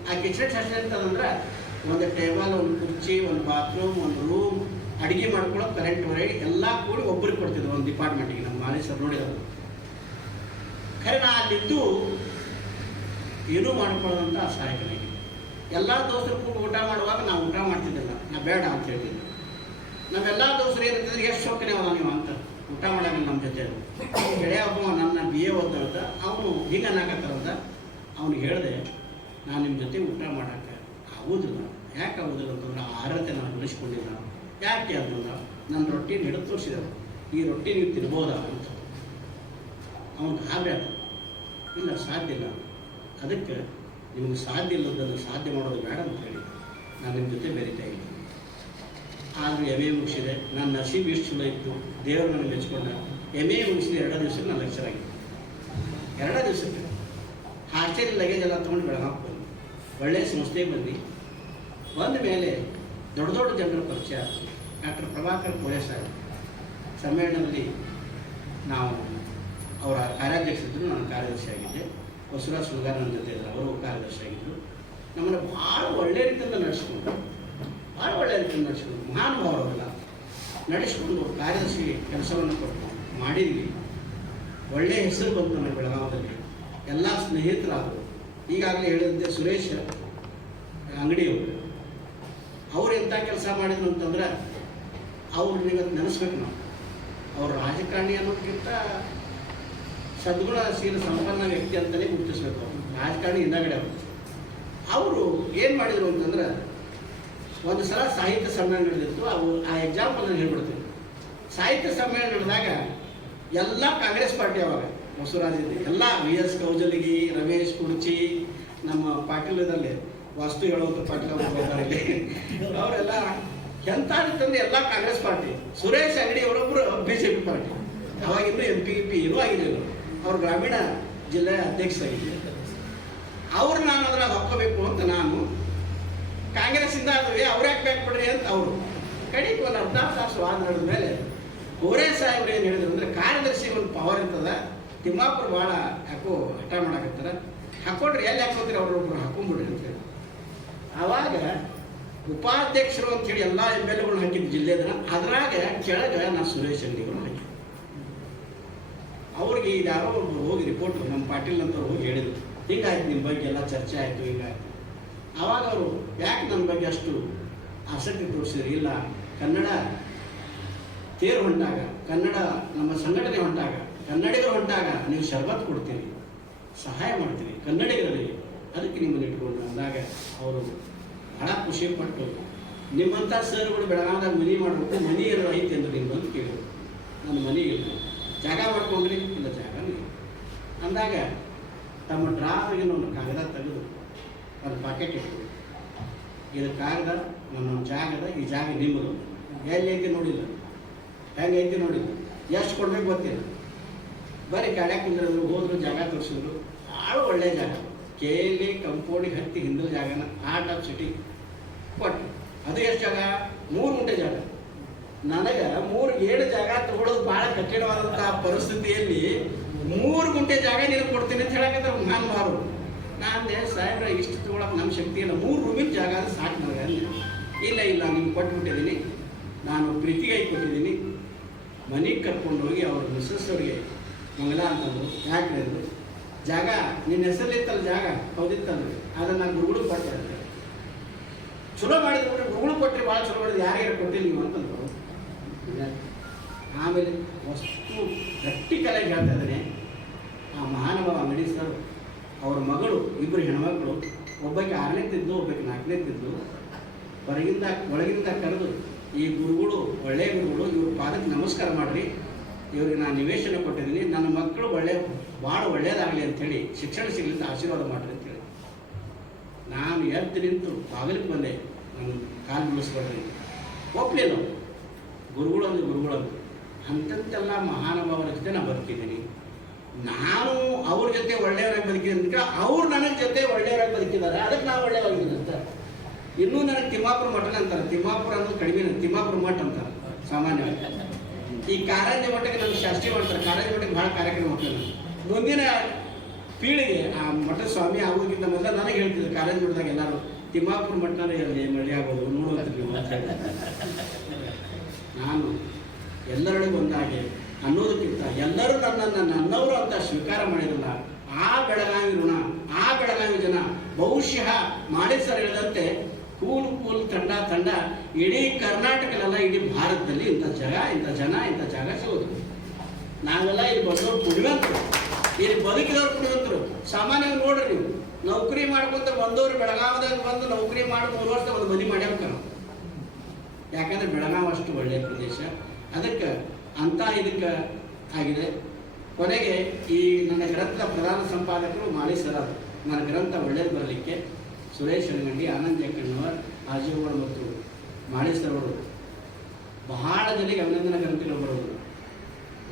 ಆ ಕಿಚನೆಟ್ ಹಾಸ್ಟೆಲ್ ಅಂತಂದ್ರೆ ಒಂದು ಟೇಬಲ್, ಒಂದು ಕುರ್ಚಿ, ಒಂದು ಬಾತ್ರೂಮ್, ಒಂದು ರೂಮ್, ಅಡುಗೆ ಮಾಡ್ಕೊಳ್ಳೋ ಕರೆಂಟ್ ಹೊರಗೆ ಎಲ್ಲ ಕೂಡಿ ಒಬ್ಬರಿಗೆ ಕೊಡ್ತಿದ್ರು ಒಂದು ಡಿಪಾರ್ಟ್ಮೆಂಟಿಗೆ. ನಮ್ಮ ಮಾಲಿ ಸರ್ ನೋಡಿದ್ರು. ಖರೆ ನಾ ಅಲ್ಲಿದ್ದು ಏನೂ ಮಾಡ್ಕೊಳ್ಳೋದಂತ ಅಸಹಾಯಕನಾಗಿದೆ. ಎಲ್ಲ ದೋಸ್ತರು ಕೂಡ ಊಟ ಮಾಡುವಾಗ ನಾವು ಊಟ ಮಾಡ್ತಿದ್ದಿಲ್ಲ, ನಾ ಬೇಡ ಅಂತ ಹೇಳ್ತಿದ್ದೆ. ನಮ್ಮೆಲ್ಲ ದೋಸ್ತರು ಏನಂತಂದ್ರೆ, ಎಷ್ಟು ಶೋಕನೇವಲ್ಲ ನೀವು ಅಂತ ಊಟ ಮಾಡೋಂಗಿಲ್ಲ ನಮ್ಮ ಜೊತೆ. ಗೆಳೆಯ ಒಬ್ಬ ನನ್ನ BA ಓದ್ದಂತ ಅವನು ಹಿಂಗೆ ಅನ್ನಕತ್ತಾರಂತ ಅವ್ನಿಗೆ ಹೇಳಿದೆ, ನಾನು ನಿಮ್ಮ ಜೊತೆ ಊಟ ಮಾಡೋಕ್ಕೆ ಆಗೋದಿಲ್ಲ. ಯಾಕೆ ಆಗೋದಿಲ್ಲ ಅಂತಂದ್ರೆ, ಆಹಾರತೆ ನಾನು ಬೆಳೆಸ್ಕೊಂಡಿಲ್ಲ. ಯಾಕೆ ಅದನ್ನ ನನ್ನ ರೊಟ್ಟಿನ ಹಿಡಿದು ತೋರಿಸಿದರು, ಈ ರೊಟ್ಟಿ ನೀವು ತಿನ್ಬೋದಾ ಅಂತ. ಅವನು ಗಾಬರಿ ಆದ, ಇಲ್ಲ ಸಾಧ್ಯ ಇಲ್ಲ, ಅದಕ್ಕೆ ನಿಮಗೆ ಸಾಧ್ಯ ಇಲ್ಲದನ್ನು ಸಾಧ್ಯ ಮಾಡೋದು ಬೇಡ ಅಂತ ಹೇಳಿ ನಾನು ನಿಮ್ಮ ಜೊತೆ ಬೆರೀತಾ ಇದ್ದೀನಿ. ಆದರೂ MA ಮುಗಿಸಿದೆ. ನನ್ನ ನಸೀಬು ಎಷ್ಟು ಚಲೋ ಇತ್ತು, ದೇವರು ನನಗೆ ಮೆಚ್ಕೊಂಡ. MA ಮುಗಿಸಿದ 2 ದಿವಸಕ್ಕೆ ನಾನು ಲೆಕ್ಚರ್ ಆಗಿದ್ದೆ. 2 ದಿವಸಕ್ಕೆ ಹಾಸ್ಟೆಲ್ ಲಗೇಜ್ ಎಲ್ಲ ತೊಗೊಂಡು ಬೆಳಗಾವಿ ಬಂದು ಒಳ್ಳೆಯ ಸಂಸ್ಥೆಗೆ ಬಂದ ಮೇಲೆ ದೊಡ್ಡ ದೊಡ್ಡ ಜನರ ಪರಿಚಯ ಆಯಿತು. ಡಾಕ್ಟರ್ ಪ್ರಭಾಕರ್ ಕೋರೆ ಸಾಹೇಬ್ ಸಮ್ಮೇಳನದಲ್ಲಿ ನಾವು ಅವರ ಕಾರ್ಯಾಧ್ಯಕ್ಷರಿದ್ದರು, ನಾನು ಕಾರ್ಯದರ್ಶಿ ಆಗಿದ್ದೆ. ಬಸವರಾಜ್ ಸುಲ್ಗಾರ್ ನನ್ನ ಜೊತೆ ಇದ್ದರು, ಅವರು ಕಾರ್ಯದರ್ಶಿ ಆಗಿದ್ದರು. ನಮ್ಮನ್ನು ಭಾಳ ಒಳ್ಳೆಯ ರೀತಿಯಿಂದ ನಡೆಸ್ಕೊಂಡು ಮಹಾನುಭಾವರೆಲ್ಲ ನಡೆಸಿಕೊಂಡು ಕಾರ್ಯದರ್ಶಿ ಕೆಲಸವನ್ನು ಕೊಟ್ಟು ಮಾಡಿದ್ವಿ. ಒಳ್ಳೆಯ ಹೆಸರು ಬಂತು ನಮ್ಮ ಬೆಳಗಾವದಲ್ಲಿ. ಎಲ್ಲ ಸ್ನೇಹಿತರಾದರು. ಈಗಾಗಲೇ ಹೇಳಿದಂತೆ ಸುರೇಶ್ ಅಂಗಡಿಯವರು, ಅವ್ರು ಎಂಥ ಕೆಲಸ ಮಾಡಿದ್ರು ಅಂತಂದ್ರೆ ಅವ್ರನ್ನ ಇವತ್ತು ನೆನೆಸ್ಬೇಕು ನಾವು. ಅವ್ರು ರಾಜಕಾರಣಿ ಅನ್ನೋದಕ್ಕಿಂತ ಸದ್ಗುಣಶೀಲ ಸಂಪನ್ನ ವ್ಯಕ್ತಿ ಅಂತಲೇ ಗುರುತಿಸ್ಬೇಕು. ರಾಜಕಾರಣಿ ಹಿಂದಗಡೆ ಅವರು ಏನು ಮಾಡಿದರು ಅಂತಂದ್ರೆ, ಒಂದು ಸಲ ಸಾಹಿತ್ಯ ಸಮ್ಮೇಳನ ನಡೆದಿತ್ತು. ಆ ಎಕ್ಸಾಂಪಲ್ ನಾನು ಹೇಳ್ಬಿಡ್ತೀನಿ. ಸಾಹಿತ್ಯ ಸಮ್ಮೇಳನ ನಡೆದಾಗ ಎಲ್ಲ ಕಾಂಗ್ರೆಸ್ ಪಾರ್ಟಿ, ಅವಾಗ ಬಸವರಾಜ್ ಎಲ್ಲ VS ಕೌಜಲಗಿ, ರಮೇಶ್ ಕುರ್ಚಿ, ನಮ್ಮ ಪಾಟೀಲದಲ್ಲಿ ವಾಸ್ತು ಹೇಳುವಂಥ ಪಾಟೀಲ್ ಇಲ್ಲಿ ಅವರೆಲ್ಲ ಎಂಥ ಅಂತಂದ್ರೆ ಎಲ್ಲ ಕಾಂಗ್ರೆಸ್ ಪಾರ್ಟಿ. ಸುರೇಶ್ ಅಂಗಡಿ ಅವರೊಬ್ಬರು BJP ಪಾರ್ಟಿ. ಅವಾಗಿನ್ನೂ MP ಏನೂ ಆಗಿರಲಿಲ್ಲ. ಅವರು ಗ್ರಾಮೀಣ ಜಿಲ್ಲೆಯ ಅಧ್ಯಕ್ಷರಾಗಿದ್ದರು. ಅವ್ರು ನಾನು ಅದನ್ನು ಹಾಕ್ಕೋಬೇಕು ಅಂತ ನಾನು ಕಾಂಗ್ರೆಸ್ಸಿಂದ ಅದುವೆ ಅವ್ರು ಯಾಕೆ ಬೇಕು ಬಿಡ್ರಿ ಅಂತ ಅವರು ಕಡೆಗೆ ಒಂದು ಅರ್ಧ ತಾಸು ವಾದ ನಡೆದ ಮೇಲೆ ಕೋರೆ ಸಾಹೇಬ್ರು ಏನು ಹೇಳಿದ್ರು ಅಂದರೆ, ಕಾರ್ಯದರ್ಶಿ ಒಂದು ಪವರ್ ಇರ್ತದ, ತಿಮ್ಮಾಪುರ ಭಾಳ ಯಾಕೋ ಹಠ ಮಾಡಾಕತ್ತಾರ, ಹಾಕ್ಕೊಂಡ್ರಿ ಎಲ್ಲಿ ಹಾಕೋತೀರಿ ಅವ್ರೊಬ್ರು ಹಾಕೊಂಡ್ಬಿಡ್ರಿ ಅಂತ ಹೇಳಿ. ಆವಾಗ ಉಪಾಧ್ಯಕ್ಷರು ಅಂಥೇಳಿ ಎಲ್ಲ MLAಗಳು ಹಾಕಿದ್ದು ಜಿಲ್ಲೆದ, ಅದ್ರಾಗ ಕೆಳಗೆ ನಾನು ಸುರೇಶ್ ಅಂಗಡಿಗಳು ಹಾಕಿ. ಅವ್ರಿಗೆ ಇದು ಯಾರೋ ಒಬ್ರು ಹೋಗಿ ರಿಪೋರ್ಟ್ ನಮ್ಮ ಪಾಟೀಲ್ ಅಂತ ಹೋಗಿ ಹೇಳಿದ್ರು, ಹಿಂಗಾಯ್ತು ನಿಮ್ಮ ಬಗ್ಗೆ ಎಲ್ಲ ಚರ್ಚೆ ಆಯಿತು, ಹಿಂಗಾಯ್ತು. ಆವಾಗ ಅವರು ಯಾಕೆ ನನ್ನ ಬಗ್ಗೆ ಅಷ್ಟು ಆಸಕ್ತಿ ತೋರಿಸಿದ್ರಿ? ಇಲ್ಲ, ಕನ್ನಡ ತೇರು ಹೊಂಟಾಗ, ಕನ್ನಡ ನಮ್ಮ ಸಂಘಟನೆ ಹೊಂಟಾಗ, ಕನ್ನಡಿಗರು ಹೊಂಟಾಗ ನೀವು ಶರಬತ್ ಕೊಡ್ತೀರಿ, ಸಹಾಯ ಮಾಡ್ತೀವಿ ಕನ್ನಡಿಗರಿಗೆ, ಅದಕ್ಕೆ ನಿಮ್ಮನ್ನು ಇಟ್ಕೊಂಡು ಅಂದಾಗ ಅವರು ಬಹಳ ಖುಷಿಪಟ್ಟು, ನಿಮ್ಮಂಥ ಸರ್ಗಳು ಬೆಳಗಾವದಾಗ ಮನೆ ಮಾಡಬೇಕು, ಮನೆ ಏನೋ ಐತೆ ಅಂದ್ರೆ ನಿಮ್ಮಂತ ಕೇಳಿದ್ರು. ನನ್ನ ಮನೆ ಇಲ್ಲ, ಜಾಗ ಮಾಡ್ಕೊಂಡ್ರಿ? ಇಲ್ಲ, ಜಾಗನೇ ಅಂದಾಗ ತಮ್ಮ ಡ್ರಾವಿಗಿನ ಒಂದು ಕಾಗದ ತೆಗೆದು ಒಂದು ಪಾಕೆಟ್ ಇಟ್ಟು, ಇದು ಕಾಗದ ನಮ್ಮ ಜಾಗದ, ಈ ಜಾಗ ನಿಮ್ಮದು, ಎಲ್ಲಿ ಐತೆ ನೋಡಿಲ್ಲ, ಹೆಂಗೈತೆ ನೋಡಿಲ್ಲ, ಎಷ್ಟು ಕೊಡ್ಬೇಕು ಗೊತ್ತಿಲ್ಲ. ಬರೀ ಗಾಡ್ಯಾಗ ಕುಂದಿರೋದು, ಹೋದ್ರು, ಜಾಗ ತೋರಿಸಿದ್ರು. ಭಾಳ ಒಳ್ಳೆಯ ಜಾಗ, KLE ಕಂಪೌಂಡಿಗೆ ಹತ್ತಿ ಹಿಂದಿನ ಜಾಗನ ಹಾರ್ಟ್ ಆಫ್ ಸಿಟಿ ಕೊಟ್ಟು. ಅದು ಎಷ್ಟು ಜಾಗ? 3 ಗುಂಟೆ ಜಾಗ. ನನಗೆ 3-7 ಜಾಗ ತಗೊಳ್ಳೋದು ಭಾಳ ಕಠಿಣವಾದಂಥ ಪರಿಸ್ಥಿತಿಯಲ್ಲಿ 3 ಗುಂಟೆ ಜಾಗ ನೀನು ಕೊಡ್ತೀನಿ ಅಂತ ಹೇಳಕಂದ್ರೆ ಮಹಾನುಭಾವರು. ನಾನು ಸಾಹೇಬ್ರ ಇಷ್ಟು ತೊಗೊಳಕ್ಕೆ ನಮ್ಮ ಶಕ್ತಿ ಇಲ್ಲ, 3 ರೂಮಿನ ಜಾಗ ಅದು ಸಾಕು ನನಗೆ. ಇಲ್ಲ ಇಲ್ಲ ನಿಮ್ಗೆ ಕೊಟ್ಬಿಟ್ಟಿದ್ದೀನಿ, ನಾನು ಪ್ರೀತಿಗಾಗಿ ಕೊಟ್ಟಿದ್ದೀನಿ, ಮನೆಗೆ ಕರ್ಕೊಂಡು ಹೋಗಿ ಅವ್ರ ಮಿಸ್ಸಸ್ ಅವ್ರಿಗೆ ಮಂಗಲ ಅಂತಂದರು. ಯಾಕೆ ಹೇಳಿದ್ರು, ಜಾಗ ನಿನ್ನ ಹೆಸರಲ್ಲಿತ್ತಲ್ಲ ಜಾಗ, ಹೌದಿತ್ತಲ್ಲ, ಅದನ್ನು ನಾನು ಗುರುಗಳು ಕೊಡ್ತಾರೆ. ಚಲೋ ಮಾಡಿದ್ರು ಗುರುಗಳು ಕೊಟ್ಟರೆ ಭಾಳ ಚಲೋ ಮಾಡಿದ್ರು, ಯಾರ್ಯಾರು ಕೊಟ್ಟಿಲ್ಲ ನೀವು ಅಂತಂದ್ರು. ಆಮೇಲೆ ವಸ್ತು ಪ್ರಾಕ್ಟಿಕಲಾಗಿ ಹೇಳ್ತಾ ಇದ್ದಾನೆ. ಆ ಮಹಾನುಭಾವ ಅಂಗಡಿ ಸರ್ ಅವ್ರ ಮಗಳು, ಇಬ್ಬರು ಹೆಣ್ಮಕ್ಳು, ಒಬ್ಬಕ್ಕೆ 6ನೇ ತಿದ್ದು, ಒಬ್ಬಕ್ಕೆ 4ನೇ ತಿದ್ದು, ಒಳಗಿಂದ ಕರೆದು, ಈ ಗುರುಗಳು ಒಳ್ಳೆಯ ಗುರುಗಳು, ಇವ್ರ ಪಾದಕ್ಕೆ ನಮಸ್ಕಾರ ಮಾಡಿರಿ, ಇವ್ರಿಗೆ ನಾನು ನಿವೇಶನ ಕೊಟ್ಟಿದ್ದೀನಿ, ನನ್ನ ಮಕ್ಕಳು ಭಾಳ ಒಳ್ಳೆಯದಾಗಲಿ ಅಂಥೇಳಿ, ಶಿಕ್ಷಣ ಸಿಗಲಿಂದ ಆಶೀರ್ವಾದ ಮಾಡಿರಿ ಅಂತೇಳಿ. ನಾನು ಎದ್ದು ನಿಂತು ಬಾಗಿಲಿಗೆ ಬಂದೆ, ನಾನು ಕಾಲು ಮುಗಿಸ್ಕೊಡ್ರಿ, ಒಪ್ಪಲಿಲ್ಲ. ಗುರುಗಳಂದು ಅಂಥದ್ದೆಲ್ಲ ಮಹಾನುಭಾವರ ಜೊತೆ ನಾನು ಬದುಕಿದ್ದೀನಿ. ನಾನು ಅವ್ರ ಜೊತೆ ಒಳ್ಳೆಯವರಾಗಿ ಬದುಕಿದ್ದೀನಿ, ಅವ್ರು ನನಗೆ ಜೊತೆ ಒಳ್ಳೆಯವರಾಗಿ ಬದುಕಿದ್ದಾರೆ, ಅದಕ್ಕೆ ನಾವು ಒಳ್ಳೆಯವಾಗಿದ್ದೀನಿ ಅಂತ. ಇನ್ನೂ ನನಗೆ ತಿಮ್ಮಾಪುರ ಮಠನ ಅಂತಾರೆ. ತಿಮ್ಮಾಪುರ ಅನ್ನೋದು ಕಡಿಮೆ, ತಿಮ್ಮಾಪುರ ಮಠ ಅಂತಾರೆ ಸಾಮಾನ್ಯವಾಗಿ. ಈ ಕಾರಂಜಿ ಮಠಕ್ಕೆ ನನ್ನ ಶಾಸ್ತ್ರೀಯ ಮಾಡ್ತಾರೆ, ಕಾರಂಜಿ ಮಠಕ್ಕೆ ಭಾಳ ಕಾರ್ಯಕ್ರಮ ಹೋಗ್ತೇನೆ. ಮುಂದಿನ ಪೀಳಿಗೆ ಆ ಮಠ ಸ್ವಾಮಿ ಆಗೋದಕ್ಕಿಂತ ಮೊದಲು ನನಗೆ ಹೇಳ್ತಿದ್ರು, ಕಾರಂಜಿ ಮಠದಾಗ ಎಲ್ಲರೂ ತಿಮ್ಮಾಪುರ ಮಠನೇ ಇರಲಿ, ಮಳೆ ಆಗೋದು ನೋಡೋದು ಅಂತ ಹೇಳಿ. ನಾನು ಎಲ್ಲರೊಳಗೆ ಒಂದಾಗೆ ಅನ್ನೋದಕ್ಕಿಂತ ಎಲ್ಲರೂ ನನ್ನನ್ನು ನನ್ನವರು ಅಂತ ಸ್ವೀಕಾರ ಮಾಡಿರಲ್ಲ. ಆ ಬೆಳಗಾವಿ ಋಣ, ಆ ಬೆಳಗಾವಿ ಜನ ಬಹುಶಃ ಮಾಡಿ ಸರ್ ಹೇಳಿದಂತೆ ಕೂಲ್ ತಂಡ ಇಡೀ ಕರ್ನಾಟಕದಲ್ಲ, ಇಡೀ ಭಾರತದಲ್ಲಿ ಇಂಥ ಜಾಗ ಸಿಗೋದು. ನಾವೆಲ್ಲ ಇಲ್ಲಿ ಬಂದವರು ಪುಣ್ಯವಂತರು, ಇಲ್ಲಿ ಬದುಕಿದವ್ರು ಪುಣ್ಯವಂತರು. ಸಾಮಾನ್ಯವಾಗಿ ನೋಡ್ರಿ, ನೀವು ನೌಕರಿ ಮಾಡ್ಕೊಂತ ಬಂದವರು ಬೆಳಗಾವದಾಗ ಬಂದು ನೌಕರಿ ಮಾಡಿ 3 ವರ್ಷ ಒಂದು ಮನೆ ಮಾಡ್ಯಾವ. ಯಾಕಂದ್ರೆ ಬೆಳಗಾವಿ ಅಷ್ಟು ಒಳ್ಳೆಯ ಪ್ರದೇಶ, ಅದಕ್ಕೆ ಅಂತ ಇದಕ್ಕೆ ಆಗಿದೆ. ಕೊನೆಗೆ ಈ ನನ್ನ ಗ್ರಂಥದ ಪ್ರಧಾನ ಸಂಪಾದಕರು ಮಾಳಿ ಸರ್. ನನ್ನ ಗ್ರಂಥ ಒಳ್ಳೇದು ಬರಲಿಕ್ಕೆ ಸುರೇಶ್ ಅನಗಂಡಿ, ಆನಂದ್ ಕಣ್ಣವರ್, ಆಜೀವಗೌಡ ಮತ್ತು ಮಾಳಿ ಸರ್ ಅವರು ಬಹಳ ಜನರಿಗೆ ಅಭಿನಂದನಾ ಗ್ರಂಥಗಳು ಬರೋದು,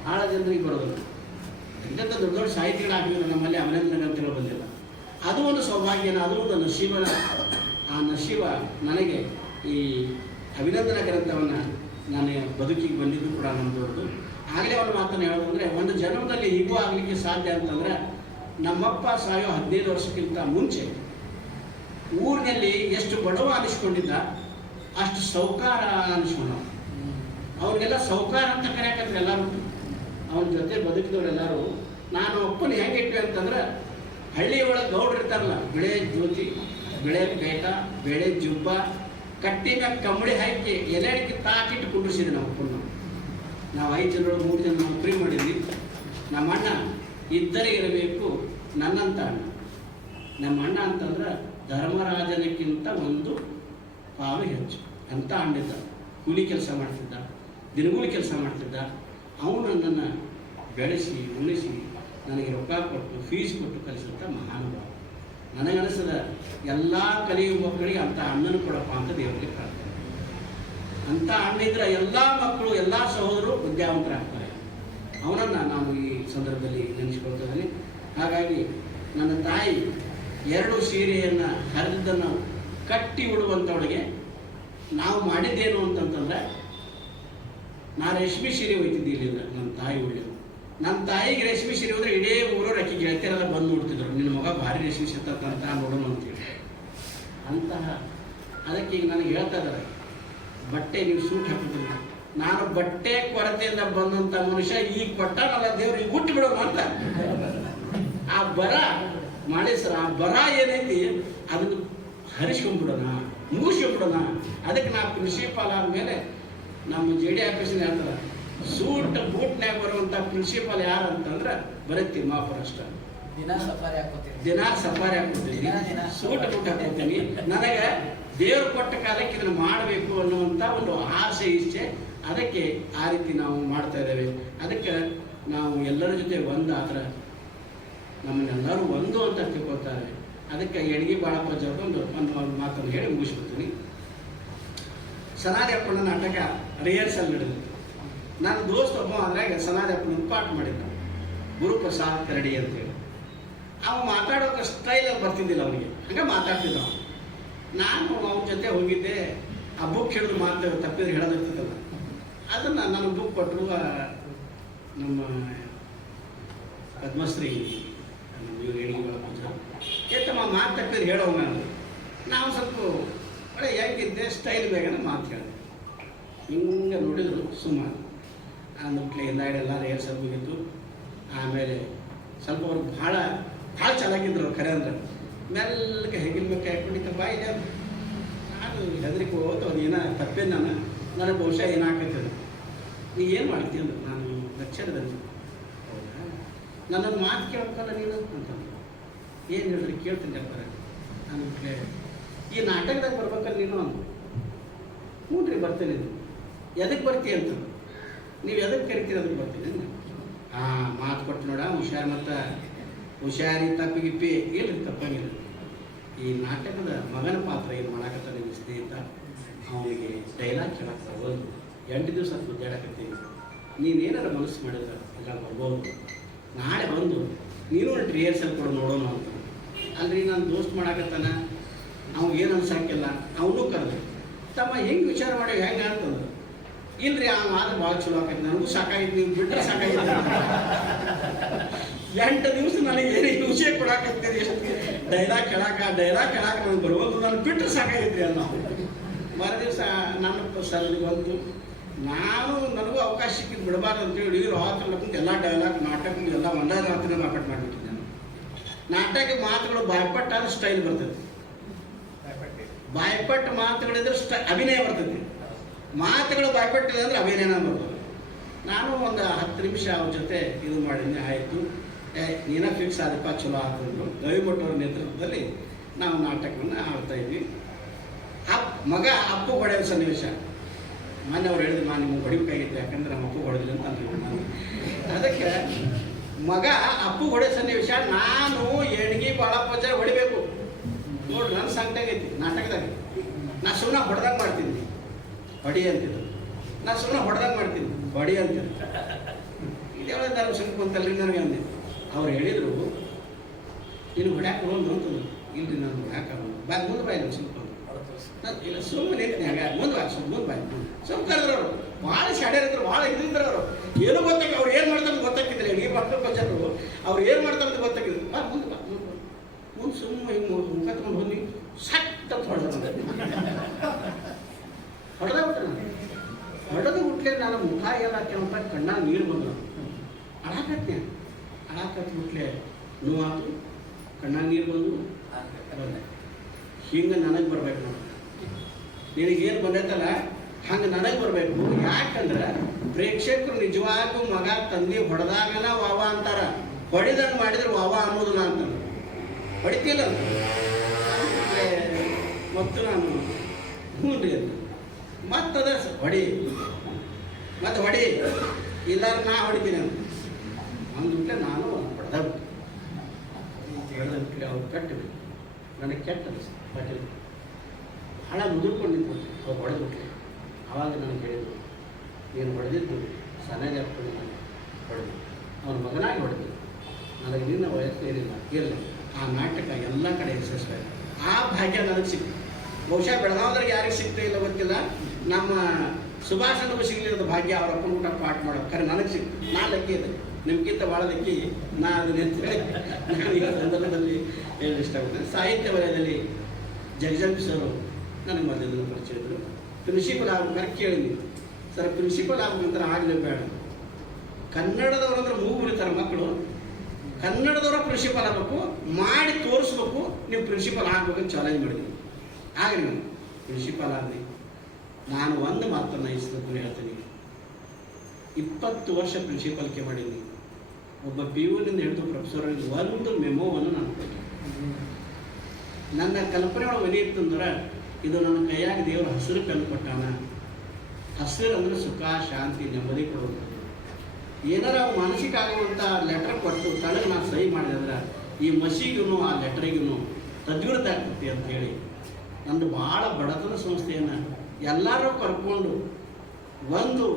ಬಹಳ ಜನರಿಗೆ ಬರೋದು. ಎಂಥ ದೊಡ್ಡ ದೊಡ್ಡ ಸಾಹಿತಿಗಳಾಗಿದ್ರು, ನಮ್ಮಲ್ಲಿ ಅಭಿನಂದನಾ ಗ್ರಂಥಗಳು ಬಂದಿಲ್ಲ. ಅದು ಒಂದು ಸೌಭಾಗ್ಯನ, ಅದು ಒಂದು ನಶೀಬನ. ಆ ನಶೀಬ ನನಗೆ ಈ ಅಭಿನಂದನಾ ಗ್ರಂಥವನ್ನು ನಾನು ಬದುಕಿಗೆ ಬಂದಿದ್ದು ಕೂಡ ನಮ್ಮದವ್ರದ್ದು. ಆಗಲೇ ಒಂದು ಮಾತನ್ನು ಹೇಳೋದಂದರೆ, ಒಂದು ಜನ್ಮದಲ್ಲಿ ಹೀಗೂ ಆಗಲಿಕ್ಕೆ ಸಾಧ್ಯ ಅಂತಂದರೆ, ನಮ್ಮಪ್ಪ ಸಾಯೋ 15 ವರ್ಷಕ್ಕಿಂತ ಮುಂಚೆ ಊರಿನಲ್ಲಿ ಎಷ್ಟು ಬಡವ ಅನಿಸ್ಕೊಂಡಿದ್ದ ಅಷ್ಟು ಸೌಕಾರ ಅನಿಸ್ಕೊಂಡ. ಅವ್ರಿಗೆಲ್ಲ ಸೌಕಾರ ಅಂತ ಕರೆಯಕಂದ್ರೆ ಎಲ್ಲರೂ, ಅವನ ಜೊತೆ ಬದುಕಿದವರೆಲ್ಲರೂ. ನಾನು ಅಪ್ಪನ ಹೆಂಗೆ ಇಟ್ಟೆ ಅಂತಂದ್ರೆ, ಹಳ್ಳಿ ಒಳಗೆ ಗೌಡ್ರು ಇರ್ತಾರಲ್ಲ, ಬೆಳೆ ಜ್ಯೋತಿ, ಬೆಳೆ ಪೇಟ, ಬೆಳೆ ಜುಬ್ಬ, ಕಟ್ಟಿನ ಕಂಬಳಿ ಹಾಕಿ ಎಲೆ ಅಡಿಕೆ ತಾಕಿಟ್ಟು ಕುಂಡ್ರಿಸಿದ್ವಿ ನಾವು ಅಪ್ಪನ. ನಾವು 5 ಜನರು 3 ಜನ ನೌಕರಿ ಮಾಡಿದ್ವಿ. ನಮ್ಮ ಅಣ್ಣ ಇದ್ದರೆ ಇರಬೇಕು ನನ್ನಂತ ಅಣ್ಣ. ನಮ್ಮ ಅಣ್ಣ ಅಂತಂದ್ರೆ ಧರ್ಮರಾಜನಕ್ಕಿಂತ ಒಂದು ಪಾಲು ಹೆಚ್ಚು ಅಂತ ಅಣ್ಣಿದ್ದ. ಕೂಲಿ ಕೆಲಸ ಮಾಡ್ತಿದ್ದ, ದಿನಗೂಲಿ ಕೆಲಸ ಮಾಡ್ತಿದ್ದ. ಅವನು ನನ್ನನ್ನು ಬೆಳೆಸಿ ಉಳಿಸಿ ನನಗೆ ರೊಕ್ಕ ಕೊಟ್ಟು ಫೀಸ್ ಕೊಟ್ಟು ಕಲಿಸಿದಂಥ ಮಹಾನುಭಾವ. ನನಗನಿಸಿದ ಎಲ್ಲ ಕಲಿಯುವ ಮಕ್ಕಳಿಗೆ ಅಂಥ ಅಣ್ಣನ ಕೊಡಪ್ಪ ಅಂತ ದೇವರಿಗೆ ಪ್ರಾರ್ಥನೆ. ಅಂಥ ಅಣ್ಣಿದ್ರೆ ಎಲ್ಲ ಮಕ್ಕಳು, ಎಲ್ಲ ಸಹೋದರರು ವಿದ್ಯಾವಂತರಾಗ್ತಾರೆ. ಅವನನ್ನು ನಾನು ಈ ಸಂದರ್ಭದಲ್ಲಿ ನೆನೆಸ್ಕೊಳ್ತಿದ್ದೀನಿ. ಹಾಗಾಗಿ ನನ್ನ ತಾಯಿ 2 ಸೀರೆಯನ್ನು ಹರಿದನ್ನು ಕಟ್ಟಿ ಉಡುವಂಥವಳಿಗೆ ನಾವು ಮಾಡಿದ್ದೇನು ಅಂತಂತಂದರೆ, ನಾನು ರೇಷ್ಮೆ ಸೀರೆ ಒಯ್ತಿದ್ದೆ ಇಲ್ಲಿಂದ ನನ್ನ ತಾಯಿ ಉಳಿಯೋದು. ನನ್ನ ತಾಯಿಗೆ ರೇಷ್ಮೆ ಸೀರೆ ಹೋದರೆ ಇಡೀ ಊರವ್ರು ಅಕ್ಕಿ ಗೆಳತಿಯರೆಲ್ಲ ಬಂದು ನೋಡ್ತಿದ್ರು, ನಿನ್ನ ಮಗ ಭಾರಿ ರೇಷ್ಮೆ ಸೀರೆ ಅಂತ ನೋಡೋಣ ಅಂತೇಳಿ. ಅಂತಹ ಅದಕ್ಕೆ ಈಗ ನನಗೆ ಹೇಳ್ತಾ ಇದ್ದಾರೆ, ಬಟ್ಟೆ ನೀವು ಸೂಟ್ ಹಾಕಿದ್ರಿ. ನಾನು ಬಟ್ಟೆ ಕೊರತೆಯಿಂದ ಬಂದಂಥ ಮನುಷ್ಯ ಈಗ ಕೊಟ್ಟಾನಲ್ಲ ದೇವ್ರು, ಈಗ ಹುಟ್ಟು ಬಿಡೋಣ ಅಂತ. ಆ ಬರ ಮಾಡಿ ಸರ್, ಆ ಬರ ಏನೈತಿ ಅದನ್ನು ಹರಿಸ್ಕೊಂಡ್ಬಿಡೋಣ, ಮುಗಿಸ್ಕೊಂಡ್ಬಿಡೋಣ. ಅದಕ್ಕೆ ನಾವು ಪ್ರಿನ್ಸಿಪಾಲ್ ಆದಮೇಲೆ ನಮ್ಮ JD ಆಫೀಸಿನ ಹೇಳ್ತಾರೆ, ಸೂಟ್ ಬೂಟ್ನ್ಯಾಗ ಬರುವಂಥ ಪ್ರಿನ್ಸಿಪಾಲ್ ಯಾರು ಅಂತಂದ್ರೆ ಬರೀ ತಿಮ್ಮಾಪುರ ಅಷ್ಟ. ದಿನ ಸಫಾರಿ ಹಾಕೋತೀನಿ, ಸೂಟ್ ಬೂಟ್ ಹಾಕೋತೀನಿ. ನನಗೆ ದೇವ್ರು ಕೊಟ್ಟ ಕಾಲಕ್ಕೆ ಇದನ್ನು ಮಾಡಬೇಕು ಅನ್ನುವಂಥ ಒಂದು ಆಸೆ ಇಚ್ಛೆ. ಅದಕ್ಕೆ ಆ ರೀತಿ ನಾವು ಮಾಡ್ತಾ ಇದ್ದೇವೆ. ಅದಕ್ಕೆ ನಾವು ಎಲ್ಲರ ಜೊತೆ ಒಂದಾದ್ರೆ ನಮ್ಮನ್ನೆಲ್ಲರೂ ಒಂದು ಅಂತ ತಿಳ್ಕೊಳ್ತಾರೆ. ಅದಕ್ಕೆ ಎಡಗಿ ಬಾಳಪ್ಪಜ್ಜವ್ರು ಒಂದು ಮಾತನ್ನು ಹೇಳಿ ಮುಗಿಸ್ಬಿಡ್ತೀನಿ. ಸನಾದಿ ಅಪ್ಪನ ನಾಟಕ ರಿಹರ್ಸಲ್ ನಡೆದಿತ್ತು. ನನ್ನ ದೋಸ್ತ ಒಬ್ಬ ಅದ್ರಾಗ ಸನಾದಿ ಅಪ್ಪನ ಪಾಠ ಮಾಡಿದ್ದ, ಗುರುಪ್ರಸಾದ್ ಕರಡಿ ಅಂತೇಳಿ. ಅವ ಮಾತಾಡೋಕೆ ಸ್ಟೈಲ್ ಬರ್ತಿದ್ದಿಲ್ಲ ಅವನಿಗೆ, ಹಂಗೆ ಮಾತಾಡ್ತಿದ್ದ. ನಾನು ಅವನ ಜೊತೆ ಹೋಗಿದ್ದೆ. ಆ ಬುಕ್ ಹಿಡಿದು ಮಾತು ತಪ್ಪಿದ್ರೆ ಹೇಳೋದಿರ್ತದಲ್ಲ, ಅದನ್ನು ನನಗೆ ಬುಕ್ ಕೊಟ್ಟರು. ನಮ್ಮ ಪದ್ಮಶ್ರೀ ಎಡಗಿ ಬಾಳಪ್ಪಜ್ಜ, ಏತಮ್ಮ ಮಾತು ತಪ್ಪಿದ್ರೆ ಹೇಳೋಂಗ. ನಾವು ಸ್ವಲ್ಪ ಒಳ್ಳೆ ಹೆಂಗಿದ್ದೆ ಸ್ಟೈಲ್ ಬೇಗನೆ ಮಾತು ಹೇಳಿದೆ. ಹಿಂಗೆ ನೋಡಿದ್ರು ಸುಮಾರು ಅಂದ್ಬಿಟ್ಲೆ ಹಿಂದಾಡಿ ಎಲ್ಲ ರಿಹರ್ಸಲ್ ಮುಗಿತು. ಆಮೇಲೆ ಸ್ವಲ್ಪ ಅವ್ರಿಗೆ ಭಾಳ ಚೆನ್ನಾಗಿದ್ರು ಖರೆ ಅಂದ್ರೆ. ಮೆಲ್ಲಗೆ ಹೆಗಿನ ಮೆಕ್ಕ ಹಾಕೊಂಡಿದ್ದ ಬಾಯಿದೆ. ನಾನು ಹೆದರಿಕೆ ಹೋಗ್ತು, ಅವ್ರು ಏನೋ ತಪ್ಪೇನು ನನಗೆ ಬಹುಶಃ ಏನಾಗ್ತದೆ, ನೀ ಏನು ಮಾಡ್ತೀಯ ಅಂದ್ರೆ ನಾನು ಲೆಕ್ಚರ್ದಲ್ಲಿ. ಹೌದಾ, ನನ್ನೊಂದು ಮಾತು ಕೇಳ್ಬೇಕಲ್ಲ ನೀನು ಅಂತಂದು. ಏನು ಹೇಳಿದ್ರೆ ಕೇಳ್ತೀನಿ ಹೇಳ್ತಾರೆ. ನಾನು ಈ ನಾಟಕದಾಗ ಬರ್ಬೇಕಲ್ಲ ನೀನು ಅಂದು. ಹ್ಞೂ ರೀ ಬರ್ತೇನೆ ಇದು. ಎದಕ್ಕೆ ಬರ್ತೀಯ ಅಂತ, ನೀವು ಎದಕ್ಕೆ ಕರಿತೀರಿ ಅದಕ್ಕೆ ಬರ್ತೀನಿ. ಮಾತು ಕೊಟ್ಟು ನೋಡ ಹುಷಾರು, ಮತ್ತು ಹುಷಾರಿ ತಪ್ಪಿಗಿಪ್ಪಿ ಇಲ್ರಿ ತಪ್ಪಂಗಿಲ್ಲ. ಈ ನಾಟಕದ ಮಗನ ಪಾತ್ರ ಏನು ಮಾಡಾಕತ್ತ ನಿಮ್ಮ ಸ್ನೇಹಿತ, ಅವನಿಗೆ ಡೈಲಾಗ್ ಕೇಳಕ್ಕೆ ಒಂದು 8 ದಿವಸ ಗುದ್ದಾಡಕತ್ತೀನಿ. ನೀನೇನಾರು ಮನಸ್ಸು ಮಾಡಿದ್ರೆ ಎಲ್ಲ ಬರ್ಬೋದು, ನಾಳೆ ಬಂದು ನೀನು ಒಂದು ರಿಹರ್ಸಲ್ ಕೊಡು ನೋಡೋಣ ಅಂತ. ಅಲ್ರಿ ನಾನು ದೋಸ್ತ್ ಮಾಡಾಕತ್ತಾನ, ಅವ್ನು ಏನು ಅನ್ಸಕ್ಕಿಲ್ಲ. ಅವನು ಕರೆದು ತಮ್ಮ ಹೆಂಗೆ ವಿಚಾರ ಮಾಡಿ ಹೆಂಗೆ ಅಂತಂದ್ರೆ, ಇಲ್ರಿ ಆ ಮಾತು ಭಾಳ ಚಲೋ ಆಕೈತಿ, ನನಗೂ ಸಾಕಾಗಿತ್ತು, ನೀವು ಬಿಟ್ಟರೆ ಸಾಕಾಗಿತ್ತು. 8 ದಿವಸ ನನಗೆ ಏನು ವಿಷಯ ಕೊಡಾಕತ್ತೀರಿ, ಎಷ್ಟು ಡೈಲಾಗ್ ಕೇಳಾಕ ನನಗೆ ಬರುವಂತ, ನಾನು ಬಿಟ್ಟರೆ ಸಾಕಾಗಿದ್ರಿ ಅಲ್ಲ. ಮರುದಿವಸ ನನ್ನ ಸರಲ್ಲಿ ಬಂತು. ನನಗೂ ಅವಕಾಶ ಸಿಕ್ಕಿದ್ದು ಬಿಡಬಾರ್ದು ಅಂತೇಳಿ ರಾತ್ರಿ ಕುಂತು ಎಲ್ಲ ಡೈಲಾಗ್ ನಾಟಕ ಎಲ್ಲ ಒಂದೇ ರಾತ್ರಿ ಮಾರ್ಕೆಟ್ ಮಾಡಿಬಿಟ್ಟಿದ್ದೆ ನಾನು. ನಾಟಕ ಮಾತುಗಳು ಬಾಯ್ಪಟ್ಟಾದ್ರೆ ಸ್ಟೈಲ್ ಬರ್ತದೆ, ಬಾಯ್ಪಟ್ಟು ಮಾತುಗಳಿದ್ರೆ ಅಭಿನಯ ಬರ್ತೈತಿ. ಮಾತುಗಳು ಬಾಯ್ಪಟ್ಟಿಲ್ಲ ಅಂದ್ರೆ ಅಭಿನಯನ ಬರ್ತದೆ. ನಾನು ಒಂದು 10 ನಿಮಿಷ ಅವ್ರ ಜೊತೆ ಇದು ಮಾಡಿದ್ದೆ, ಆಯಿತು ನೀನ ಫಿಕ್ಸ್ ಆದಪ್ಪ ಚಲೋ ಆಗ್ತಂದ್ರು. ಗವಿಮಠವ್ರ ನೇತೃತ್ವದಲ್ಲಿ ನಾವು ನಾಟಕವನ್ನು ಆಡ್ತಾ ಇದ್ವಿ. ಮಗ ಅಪ್ಪು ಹೊಡೆಯೋ ಸನ್ನಿವೇಶ ಮೊನ್ನೆ ಅವ್ರು ಹೇಳಿದ್ರು, ನಾನು ನಿಮ್ಗೆ ಹೊಡಿಬೇಕಾಗಿತ್ತು, ಯಾಕಂದ್ರೆ ನಮ್ಮ ಅಪ್ಪು ಹೊಡೆದಿಲ್ಲ ಅಂತ ಅಂದ್ರು ನಾನು. ಅದಕ್ಕೆ ಮಗ ಅಪ್ಪು ಹೊಡೆಯೋ ಸನ್ನಿವೇಶ, ನಾನು ಎಣ್ಗಿ ಭಾಳ ಪಜ್ಜಾರ ಹೊಡಿಬೇಕು ನೋಡ್ರಿ, ನನ್ನ ಸಂಕಟಾಗೈತಿ ನಾಟಕದಾಗ. ನಾ ಸುಮ್ಮನೆ ಹೊಡೆದಾಗ ಮಾಡ್ತೀನಿ ಹೊಡಿ ಅಂತಿದ್ರು, ನಾ ಸುಮ್ಮನೆ ಹೊಡೆದಾಗ ಮಾಡ್ತೀನಿ ಹೊಡಿ ಅಂತಿದ್ರು. ಇದೆಲ್ಲ ನಾನು ಸುಮ್ಮನೆ ಕುಂತಲ್ರಿ ನನಗೆ ಅಂದೆ. ಅವ್ರು ಹೇಳಿದರು, ನೀನು ಹೊಡ್ಯಾಕ ಬರೋದು ಅಂತಂದ್ರು. ಇಲ್ರಿ ನಾನು ಹೊಡ್ಯಾಕ ಮುಂದೆ ಬಾಯಿ ನಾನು ಸ್ವಲ್ಪ ಇಲ್ಲ ಸುಮ್ಮನೆ ನಿಂತಿನಾಗ ಮುಂದೆ ಬಾಯಿ ಸುಮ್ಮ ಕರೆದ್ರು. ಅವರು ಭಾಳ ಶಾಡ್ಯಾರಿದ್ರು, ಭಾಳ ಇದ್ರಿದ್ರು. ಅವರು ಏನೂ ಗೊತ್ತಾಗ, ಅವ್ರು ಏನು ಮಾಡ್ತಾರೆ ಗೊತ್ತಾಗಿದ್ರೆ ಈ ಮಕ್ಕಳು ಪಂಚಾಯರು ಅವ್ರು ಏನು ಮಾಡ್ತಾರೆ ಅಂತ ಗೊತ್ತಾಗಿದ್ರು. ಮುಂದೆ ಸುಮ್ಮ ಹಿಂಗೆ ಮುಖ ತಗೊಂಡು ಹೋಗಿ ಸಟ್ ಅಂತ ಹೊಡೆದು ಬಿಟ್ಲೆ ನಾನು ಮುಖ ಎಲ್ಲ ಕೆಂಪ ಕಣ್ಣಾಗ ನೀರು ಬಂದ್ರು. ಅಳಾಕತ್ ಬಿಟ್ಲೆ ನೋವಾತು, ಕಣ್ಣಾಗ ನೀರು ಬಂದು ಹಿಂಗೆ ನನಗೆ ಬರ್ಬೇಕು. ನಾನು ನಿನಗೇನು ಬಂದೈತಲ್ಲ ಹಂಗೆ ನನಗೆ ಬರಬೇಕು. ಯಾಕಂದ್ರೆ ಪ್ರೇಕ್ಷಕರು ನಿಜವಾಗೂ ಮಗ ತಂದೆ ಹೊಡೆದಾಗನ ವಾವ ಅಂತಾರ, ಹೊಡಿದಂಗೆ ಮಾಡಿದ್ರೆ ವಾವ ಅನ್ನೋದಿಲ್ಲ ಅಂತಾರೆ. ಹೊಡಿತಿಲ್ಲ ಮತ್ತು ನಾನು ಹ್ಞೂ ರೀ ಅಂತ ಮತ್ತದ ಹೊಡಿ ಮತ್ತು ಹೊಡಿ ಇಲ್ಲಾರ ನಾ ಹೊಡಿತೀನಿ ಅಂತ ಅಂದ್ಬಿಟ್ಲೆ ನಾನು ಹೊಡೆದಾಗ ಹೇಳಿದ್ರೆ ಅವ್ರು ಕಟ್ಟಿಬಿಟ್ಟು ನನಗೆ ಕೆಟ್ಟ ಅನಿಸ್ತು. ಪಾಟೀಲ್ ಭಾಳ ಮುದುರ್ಕೊಂಡು ನಿಂತ್ಬಿಟ್ಟು ಅವ್ರು ಹೊಡೆದ್ಬಿಟ್ಲೆ. ಆವಾಗ ನನಗೆ ಹೇಳಿದ್ರು, ನೀನು ಹೊಡೆದಿದ್ದು ಸಣ್ಣಗೆ ಹಾಕ್ಕೊಂಡು ನಾನು ಹೊಡೆದು ಅವನ ಮಗನಾಗಿ ಹೊಡೆದು, ನನಗೆ ನಿನ್ನ ವಯಸ್ಸು ಏನಿಲ್ಲ ಇಲ್ಲ. ಆ ನಾಟಕ ಎಲ್ಲ ಕಡೆ ಯಶಸ್ವಿಯಾಗಿ ಆ ಭಾಗ್ಯ ನನಗೆ ಸಿಕ್ತು. ಬಹುಶಃ ಬೆಳಗಾವದ್ರಿಗೆ ಯಾರಿಗೆ ಸಿಕ್ತು ಇಲ್ಲ ಗೊತ್ತಿಲ್ಲ, ನಮ್ಮ ಸುಭಾಷನಿಗೂ ಸಿಗಲಿಲ್ಲದ ಭಾಗ್ಯ ಅವ್ರ ಅಪ್ಪನ ಊಟ ಪಾಠ ಮಾಡೋದು ಖರೆ ನನಗೆ ಸಿಕ್ತು. ನಾನು ಲಕ್ಕಿ ಇದೆ, ನಿಮ್ಗಿಂತ ಭಾಳ ಲಕ್ಕಿ ನಾನು ಅದನ್ನೇಳಿ ನಾನು ಈ ಸಂದರ್ಭದಲ್ಲಿ ಹೇಳಲು ಇಷ್ಟಪಡ್ತೇನೆ. ಸಾಹಿತ್ಯ ವಲಯದಲ್ಲಿ ಜಗಜಂಬಿ ಸರ್ ನನಗೆ ಮೊದಲು ಪರಿಚಯ ಇದ್ದರು. ಪ್ರಿನ್ಸಿಪಲ್ ಆಗ್ಬೇಕಾದ್ರೆ ಕೇಳಿದ್ವಿ, ಸರ್ ಪ್ರಿನ್ಸಿಪಲ್ ಆಗ್ಬೇಕಂದ್ರೆ ಆಗಲೇ ಬೇಡ, ಕನ್ನಡದವರಂದ್ರೆ ಮೂಗು ಬಿಡ್ತಾರೆ ಮಕ್ಕಳು, ಕನ್ನಡದವರ ಪ್ರಿನ್ಸಿಪಲ್ ಆಗಬೇಕು, ಮಾಡಿ ತೋರಿಸ್ಬೇಕು, ನೀವು ಪ್ರಿನ್ಸಿಪಲ್ ಆಗ್ಬೇಕಂತ ಚಾಲೆಂಜ್ ಮಾಡಿದ್ವಿ. ಆಗಲಿ ನಾನು ಪ್ರಿನ್ಸಿಪಲ್ ಆಗಲಿ. ನಾನು ಒಂದು ಮಾತನ್ನು ಈ ಸಂದರ್ಭದಲ್ಲಿ ಹೇಳ್ತೀನಿ, 20 ವರ್ಷ ಪ್ರಿನ್ಸಿಪಲ್ಗೆ ಮಾಡೀನಿ. ಒಬ್ಬ PUನಿಂದ ಹಿಡಿದು ಪ್ರೊಫೆಸರ್ಗೆ ಒಂದು ಮೆಮೋವನ್ನು ನಾನು ಕೊಟ್ಟೆ. ನನ್ನ ಕಲ್ಪನೆ ಒಳಗೆ ಏನಿತ್ತಂದ್ರೆ, ಇದು ನನ್ನ ಕೈಯಾಗಿ ದೇವರು ಹಸಿರು ಪೆನ್ ಕೊಟ್ಟಾನ. ಹಸಿರು ಅಂದರೆ ಸುಖ, ಶಾಂತಿ, ನೆಮ್ಮದಿ ಕೊಡುವಂಥದ್ದು. ಏನಾರ ಮಾನಸಿಕ ಆಗುವಂಥ ಲೆಟರ್ ಕೊಟ್ಟು ತಳಗೆ ನಾನು ಸಹಿ ಮಾಡಿದ್ರೆ ಈ ಮಸಿಗೂ ಆ ಲೆಟರಿಗೂ ತದ್ವಿರುದ್ಧ ಆಗ್ತೈತಿ ಅಂಥೇಳಿ ನಂದು ಭಾಳ ಬಡತನ ಸಂಸ್ಥೆಯನ್ನು ಎಲ್ಲರೂ ಕರ್ಕೊಂಡು ಒಂದು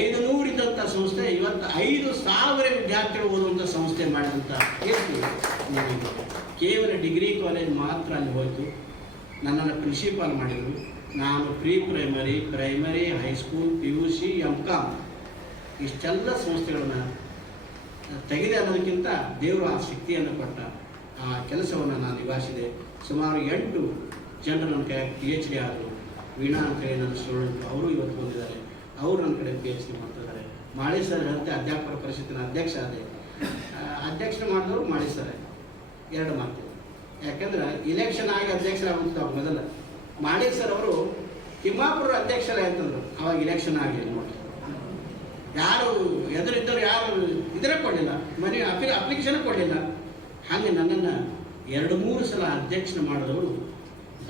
500 ಇದ್ದಂಥ ಸಂಸ್ಥೆ ಇವತ್ತು 5,000 ವಿದ್ಯಾರ್ಥಿಗಳು ಓದುವಂಥ ಸಂಸ್ಥೆ ಮಾಡಿದಂಥ ಎಷ್ಟು ನನಗೆ ಕೇವಲ ಡಿಗ್ರಿ ಕಾಲೇಜ್ ಮಾತ್ರ ಅಲ್ಲಿ ಹೋಯಿತು. ನನ್ನನ್ನು ಪ್ರಿನ್ಸಿಪಾಲ್ ಮಾಡಿದರು. ನಾನು ಪ್ರೈಮರಿ ಹೈಸ್ಕೂಲ್ PUC MCom ಇಷ್ಟೆಲ್ಲ ಸಂಸ್ಥೆಗಳನ್ನು ತೆಗೆದೆ ಅನ್ನೋದಕ್ಕಿಂತ ದೇವರು ಆ ಶಕ್ತಿಯನ್ನು ಕೊಟ್ಟ. ಆ ಕೆಲಸವನ್ನು ನಾನು ನಿಭಾಯಿಸಿದೆ. ಸುಮಾರು 8 ಜನರು ನನ್ನ ಕೈ PhD ಆದರು. ವೀಣಾ ಅಂತ ಹೇಳಿ ನನ್ನ ಸ್ಟೂಡೆಂಟ್, ಅವರು ಇವತ್ತು ಬಂದಿದ್ದಾರೆ. ಅವರು ನನ್ನ ಕಡೆ PhD ಮಾಡ್ತಿದ್ದಾರೆ. ಮಾಳಿ ಸರ್ ಹೇಳುತ್ತೆ ಅಧ್ಯಾಪಕರ ಪರಿಷತ್ತಿನ ಅಧ್ಯಕ್ಷ ಅದೇ ಅಧ್ಯಕ್ಷ ಮಾಡಿದವರು ಮಾಳಿ ಸರ್. ಎರಡು ಮಾತು, ಯಾಕಂದ್ರೆ ಇಲೆಕ್ಷನ್ ಆಗಿ ಅಧ್ಯಕ್ಷರಾಗುತ್ತ ಮೊದಲ ಮಾಳಿ ಸರ್ ಅವರು ತಿಮ್ಮಾಪುರ ಅಧ್ಯಕ್ಷರೇ ಅಂತಂದ್ರು. ಅವಾಗ ಇಲೆಕ್ಷನ್ ಆಗಲಿಲ್ಲ ನೋಡಿ. ಯಾರು ಎದುರಿದ್ದವರು ಯಾರು ಇದರ ಕೊಡಲಿಲ್ಲ, ಮನೆ ಅಪ್ಲಿಕೇಶನ್ ಕೊಡಲಿಲ್ಲ. ಹಾಗೆ ನನ್ನನ್ನು 2-3 ಸಲ ಅಧ್ಯಕ್ಷ ಮಾಡಿದವರು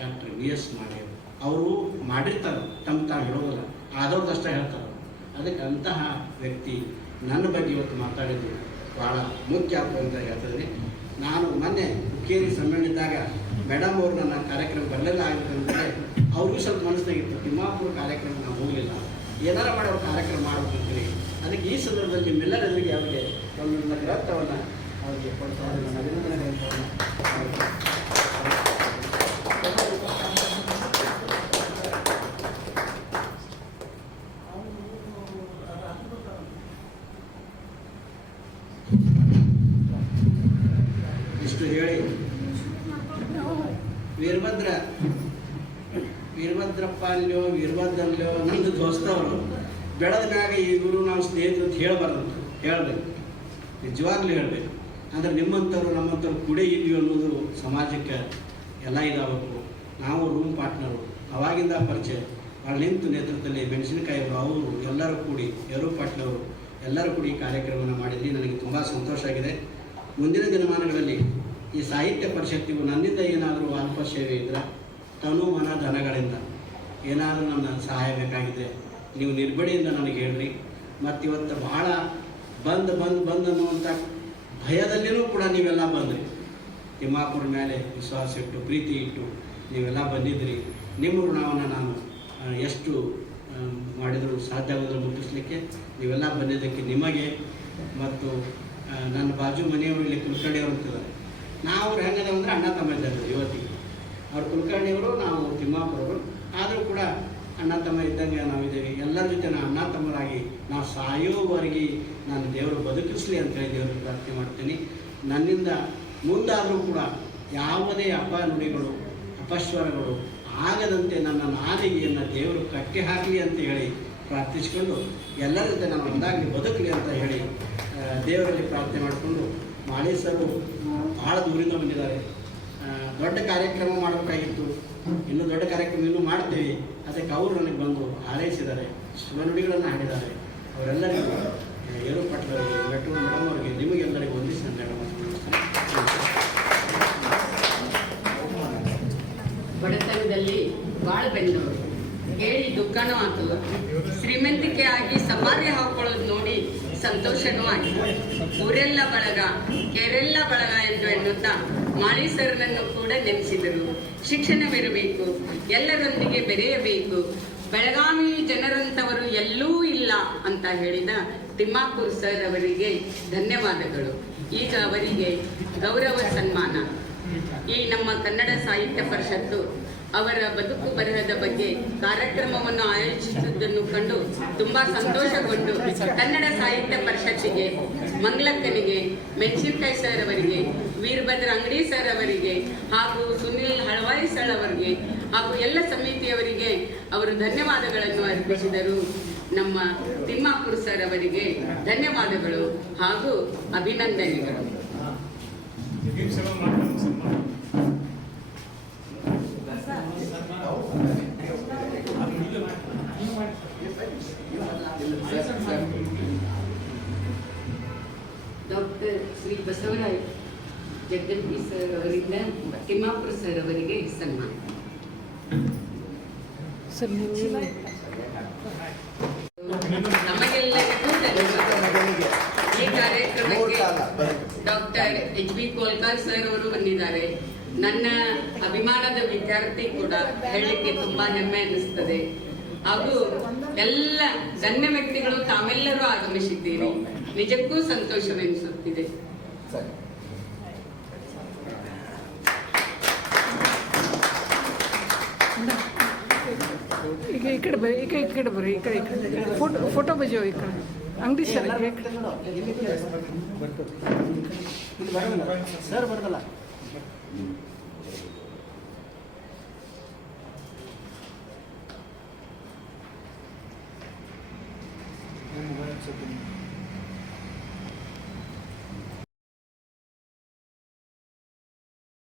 ಡಾಕ್ಟರ್ VS ಮಾಡೆಯವರು. ಅವರು ಮಾಡಿರ್ತಾರೆ, ತಾವು ಹೇಳೋದಿಲ್ಲ, ಆದವ್ರದ್ದಷ್ಟೇ ಹೇಳ್ತಾರೆ. ಅದಕ್ಕೆ ಅಂತಹ ವ್ಯಕ್ತಿ ನನ್ನ ಬಗ್ಗೆ ಇವತ್ತು ಮಾತಾಡಿದ್ದು ಭಾಳ ಮುಖ್ಯ ಆಗ್ತದೆ ಅಂತ ಹೇಳ್ತಿದ್ದೀನಿ. ನಾನು ಮೊನ್ನೆ ಹುಕ್ಕೇರಿ ಸಮ್ಮೇಳನದಾಗ ಮೇಡಮ್ ಅವರು ನನ್ನ ಕಾರ್ಯಕ್ರಮ ಬರಲಿಲ್ಲ ಆಗುತ್ತೆ ಅಂದರೆ ಅವ್ರಿಗೂ ಸ್ವಲ್ಪ ಮನಸ್ಸಾಗಿತ್ತು, ತಿಮ್ಮಾಪುರ ಕಾರ್ಯಕ್ರಮ ನಾವು ಹೋಗಲಿಲ್ಲ, ಏನಾರ ಮಾಡಿ ಅವ್ರ ಕಾರ್ಯಕ್ರಮ ಮಾಡ್ಬೇಕಂತೀರಿ. ಅದಕ್ಕೆ ಈ ಸಂದರ್ಭದಲ್ಲಿ ನಿಮ್ಮೆಲ್ಲರಿಗೆ ಅವರಿಗೆ ಒಂದು ಗ್ರಂಥವನ್ನು ಅವರಿಗೆ ಕೊಡ್ತಾರೆ. ನನ್ನ ಅಭಿನಂದನೆ ಹೇಳ್ತಾರೆ. ಇಷ್ಟು ಹೇಳಿ ವೀರಭದ್ರಪ್ಪ ಅಲ್ಲೋ ವೀರಭದ್ರಲ್ಲೋ ನಮ್ಮದು ದೋಸ್ತವರು ಬೆಳೆದ ಮ್ಯಾಗ ಈಗಲೂ ನಾವು ಸ್ನೇಹಿತರು ಅಂತ ಹೇಳಬಾರ್ದು, ಹೇಳಬೇಕು, ನಿಜವಾಗ್ಲೂ ಹೇಳಬೇಕು. ಅಂದರೆ ನಿಮ್ಮಂಥವ್ರು ನಮ್ಮಂಥವ್ರು ಕೂಡೇ ಇದ್ವಿ ಅನ್ನೋದು ಸಮಾಜಕ್ಕೆ ಎಲ್ಲ ಇದಾಗಬೇಕು. ನಾವು ರೂಮ್ ಪಾರ್ಟ್ನರು, ಅವಾಗಿಂದ ಪರಿಚಯ ಭಾಳ ನಿಂತು ನೇತೃತ್ವದಲ್ಲಿ ಮೆಣಸಿನಕಾಯಿಯವರು ಅವರು ಎಲ್ಲರೂ ಕೂಡಿ ಯರು ಪಾಟ್ಲವರು ಎಲ್ಲರೂ ಕೂಡಿ ಈ ಕಾರ್ಯಕ್ರಮವನ್ನು ಮಾಡಿದ್ವಿ. ನನಗೆ ತುಂಬ ಸಂತೋಷ ಆಗಿದೆ. ಮುಂದಿನ ದಿನಮಾನಗಳಲ್ಲಿ ಈ ಸಾಹಿತ್ಯ ಪರಿಷತ್ತಿಗೂ ನನ್ನಿಂದ ಏನಾದರೂ ಅಲ್ಪ ಸೇವೆ ಇದ್ದರೆ ತನು ಮನ ಧನಗಳಿಂದ ಏನಾದರೂ ನನ್ನ ಸಹಾಯ ಬೇಕಾಗಿದೆ ನೀವು ನಿರ್ಬಡಿಯಿಂದ ನನಗೆ ಹೇಳ್ರಿ. ಮತ್ತು ಇವತ್ತು ಭಾಳ ಬಂದು ಅನ್ನುವಂಥ ಭಯದಲ್ಲಿಯೂ ಕೂಡ ನೀವೆಲ್ಲ ಬಂದ್ರಿ. ತಿಮ್ಮಾಪುರ ಮೇಲೆ ವಿಶ್ವಾಸ ಇಟ್ಟು ಪ್ರೀತಿ ಇಟ್ಟು ನೀವೆಲ್ಲ ಬಂದಿದ್ರಿ. ನಿಮ್ಮ ಋಣವನ್ನು ನಾನು ಎಷ್ಟು ಮಾಡಿದರೂ ಸಾಧ್ಯ ಆಗೋದನ್ನು ಮುಟ್ಟಿಸ್ಲಿಕ್ಕೆ ನೀವೆಲ್ಲ ಬಂದಿದ್ದಕ್ಕೆ ನಿಮಗೆ ಮತ್ತು ನನ್ನ ಬಾಜು ಮನೆಯವರು ಇಲ್ಲಿ ಕುಲಕರ್ಣಿಯವರು ಅಂತಿದ್ದಾರೆ. ನಾವು ಅವ್ರು ಹೆಂಗದ ಅಂದರೆ ಅಣ್ಣ ತಮ್ಮ ಇದ್ದಂಗೆ ಇವತ್ತಿಗೆ. ಅವ್ರು ಕುಲಕರ್ಣಿಯವರು, ನಾವು ತಿಮ್ಮಾಪುರವರು, ಆದರೂ ಕೂಡ ಅಣ್ಣ ತಮ್ಮ ಇದ್ದಂಗೆ ನಾವಿದ್ದೇವೆ. ಎಲ್ಲರ ಜೊತೆ ನಾನು ಅಣ್ಣ ತಮ್ಮರಾಗಿ ನಾವು ಸಾಯೋವರೆಗೆ ನಾನು ದೇವರು ಬದುಕಿಸಲಿ ಅಂತೇಳಿ ದೇವರಿಗೆ ಪ್ರಾರ್ಥನೆ ಮಾಡ್ತೀನಿ. ನನ್ನಿಂದ ಮುಂದಾದರೂ ಕೂಡ ಯಾವುದೇ ನುಡಿಗಳು ಅಪಸ್ವರಗಳು ಆಗದಂತೆ ನನ್ನ ನಾಲಿಗೆಯನ್ನು ದೇವರು ಕಟ್ಟಿ ಹಾಕಲಿ ಅಂತ ಹೇಳಿ ಪ್ರಾರ್ಥಿಸಿಕೊಂಡು ಎಲ್ಲರ ಜೊತೆ ನಾನು ಒಂದಾಗಲಿ ಬದುಕಲಿ ಅಂತ ಹೇಳಿ ದೇವರಲ್ಲಿ ಪ್ರಾರ್ಥನೆ ಮಾಡಿಕೊಂಡು, ಮಾಳಿ ಸರು ಭಾಳ ದೂರಿಂದ ಬಂದಿದ್ದಾರೆ. ದೊಡ್ಡ ಕಾರ್ಯಕ್ರಮ ಮಾಡಬೇಕಾಗಿತ್ತು, ಇನ್ನೂ ದೊಡ್ಡ ಕಾರ್ಯಕ್ರಮ ಇನ್ನೂ ಮಾಡ್ತೀವಿ. ಅದಕ್ಕೆ ಅವರು ನನಗೆ ಬಂದು ಹಾರೈಸಿದ್ದಾರೆ, ಶುಭನುಡಿಗಳನ್ನು ಹಾಡಿದ್ದಾರೆ. ಅವರೆಲ್ಲರಿಗೂ ಯರು ಪಾಟ್ಲವರಿಗೆ, ಮೆಟ್ಟು ಮೇಡಮ್ ಅವರಿಗೆ, ನಿಮಗೆಲ್ಲರಿಗೂ ವಂದಿಸಿ ಬಡತನದಲ್ಲಿ ಭಾಳ ಬೆಂದವರು ಹೇಳಿ ದುಃಖನೂ ಆತಲ್ಲ. ಶ್ರೀಮಂತಿಕೆ ಆಗಿ ಸಮಾಧಿ ಹಾಕೊಳ್ಳೋದು ನೋಡಿ ಸಂತೋಷನೂ ಆಯಿತು. ಊರೆಲ್ಲ ಬಳಗ ಕೆರೆಲ್ಲ ಬಳಗ ಎಂದು ಎನ್ನುತ್ತಾ ಮಾಳಿ ಸರ್ನನ್ನು ಕೂಡ ನೆನೆಸಿದರು. ಶಿಕ್ಷಣವಿರಬೇಕು, ಎಲ್ಲರೊಂದಿಗೆ ಬೆರೆಯಬೇಕು, ಬೆಳಗಾವಿ ಜನರಂಥವರು ಎಲ್ಲೂ ಇಲ್ಲ ಅಂತ ಹೇಳಿದ ತಿಮ್ಮಾಪುರ್ ಸರ್ ಅವರಿಗೆ ಧನ್ಯವಾದಗಳು. ಈಗ ಅವರಿಗೆ ಗೌರವ ಸನ್ಮಾನ. ಈ ನಮ್ಮ ಕನ್ನಡ ಸಾಹಿತ್ಯ ಪರಿಷತ್ತು ಅವರ ಬದುಕು ಬರಹದ ಬಗ್ಗೆ ಕಾರ್ಯಕ್ರಮವನ್ನು ಆಯೋಜಿಸಿದ್ದನ್ನು ಕಂಡು ತುಂಬಾ ಸಂತೋಷಗೊಂಡು ಕನ್ನಡ ಸಾಹಿತ್ಯ ಪರಿಷತ್ತಿಗೆ, ಮಂಗ್ಲಕ್ಕನಿಗೆ, ಮೆಣಸಿನಕಾಯಿ ಸರ್ ಅವರಿಗೆ, ವೀರಭದ್ರ ಅಂಗಡಿ ಸರ್ ಅವರಿಗೆ ಹಾಗೂ ಸುನಿಲ್ ಹಳವಾಯಿ ಸರ್ ಅವರಿಗೆ ಹಾಗೂ ಎಲ್ಲ ಸಮಿತಿಯವರಿಗೆ ಅವರು ಧನ್ಯವಾದಗಳನ್ನು ಅರ್ಪಿಸಿದರು. ನಮ್ಮ ತಿಮ್ಮಾಪುರ್ ಸರ್ ಅವರಿಗೆ ಧನ್ಯವಾದಗಳು ಹಾಗೂ ಅಭಿನಂದನೆಗಳು. ಡಾಕ್ಟರ್ ಶ್ರೀ ಬಸವರಾಜ್ ಜಗದೀಶ್ ಸರ್ ಅವರಿಂದ ತಿಮ್ಮಾಪುರ ಸರ್ ಅವರಿಗೆ ಸನ್ಮಾನ. ನಮಗೆಲ್ಲರಿಗೂ ಈ ಕಾರ್ಯಕ್ರಮಕ್ಕೆ ಡಾಕ್ಟರ್ HB ಕೋಲ್ಕಾರ್ ಸರ್ ಅವರು ಬಂದಿದ್ದಾರೆ. ನನ್ನ ಅಭಿಮಾನದ ವಿದ್ಯಾರ್ಥಿ ಕೂಡ ಹೇಳಲಿಕ್ಕೆ ತುಂಬಾ ಹೆಮ್ಮೆ ಅನ್ನಿಸ್ತದೆ. ಹಾಗೂ ಎಲ್ಲ ಗಣ್ಯ ವ್ಯಕ್ತಿಗಳು ತಾವೆಲ್ಲರೂ ಆಗಮಿಸಿದ್ದೀರಿ, ನಿಜಕ್ಕೂ ಸಂತೋಷವೆನಿಸುತ್ತಿದೆ. ಈಗ ಈ ಕಡೆ ಬರ್ರಿ, ಈ ಕಡೆ ಬರ್ರಿ, ಈ ಕಡೆ ಫೋಟೋ ಬಜೋ ಈ ಕಡೆ ಅಂಗಡಿ ಸರ್ ಸರ್ ಬರ್ತಲ್ಲ. ಅನ್ಸುತ್ತೆ ನಿಮ್ಗೆ?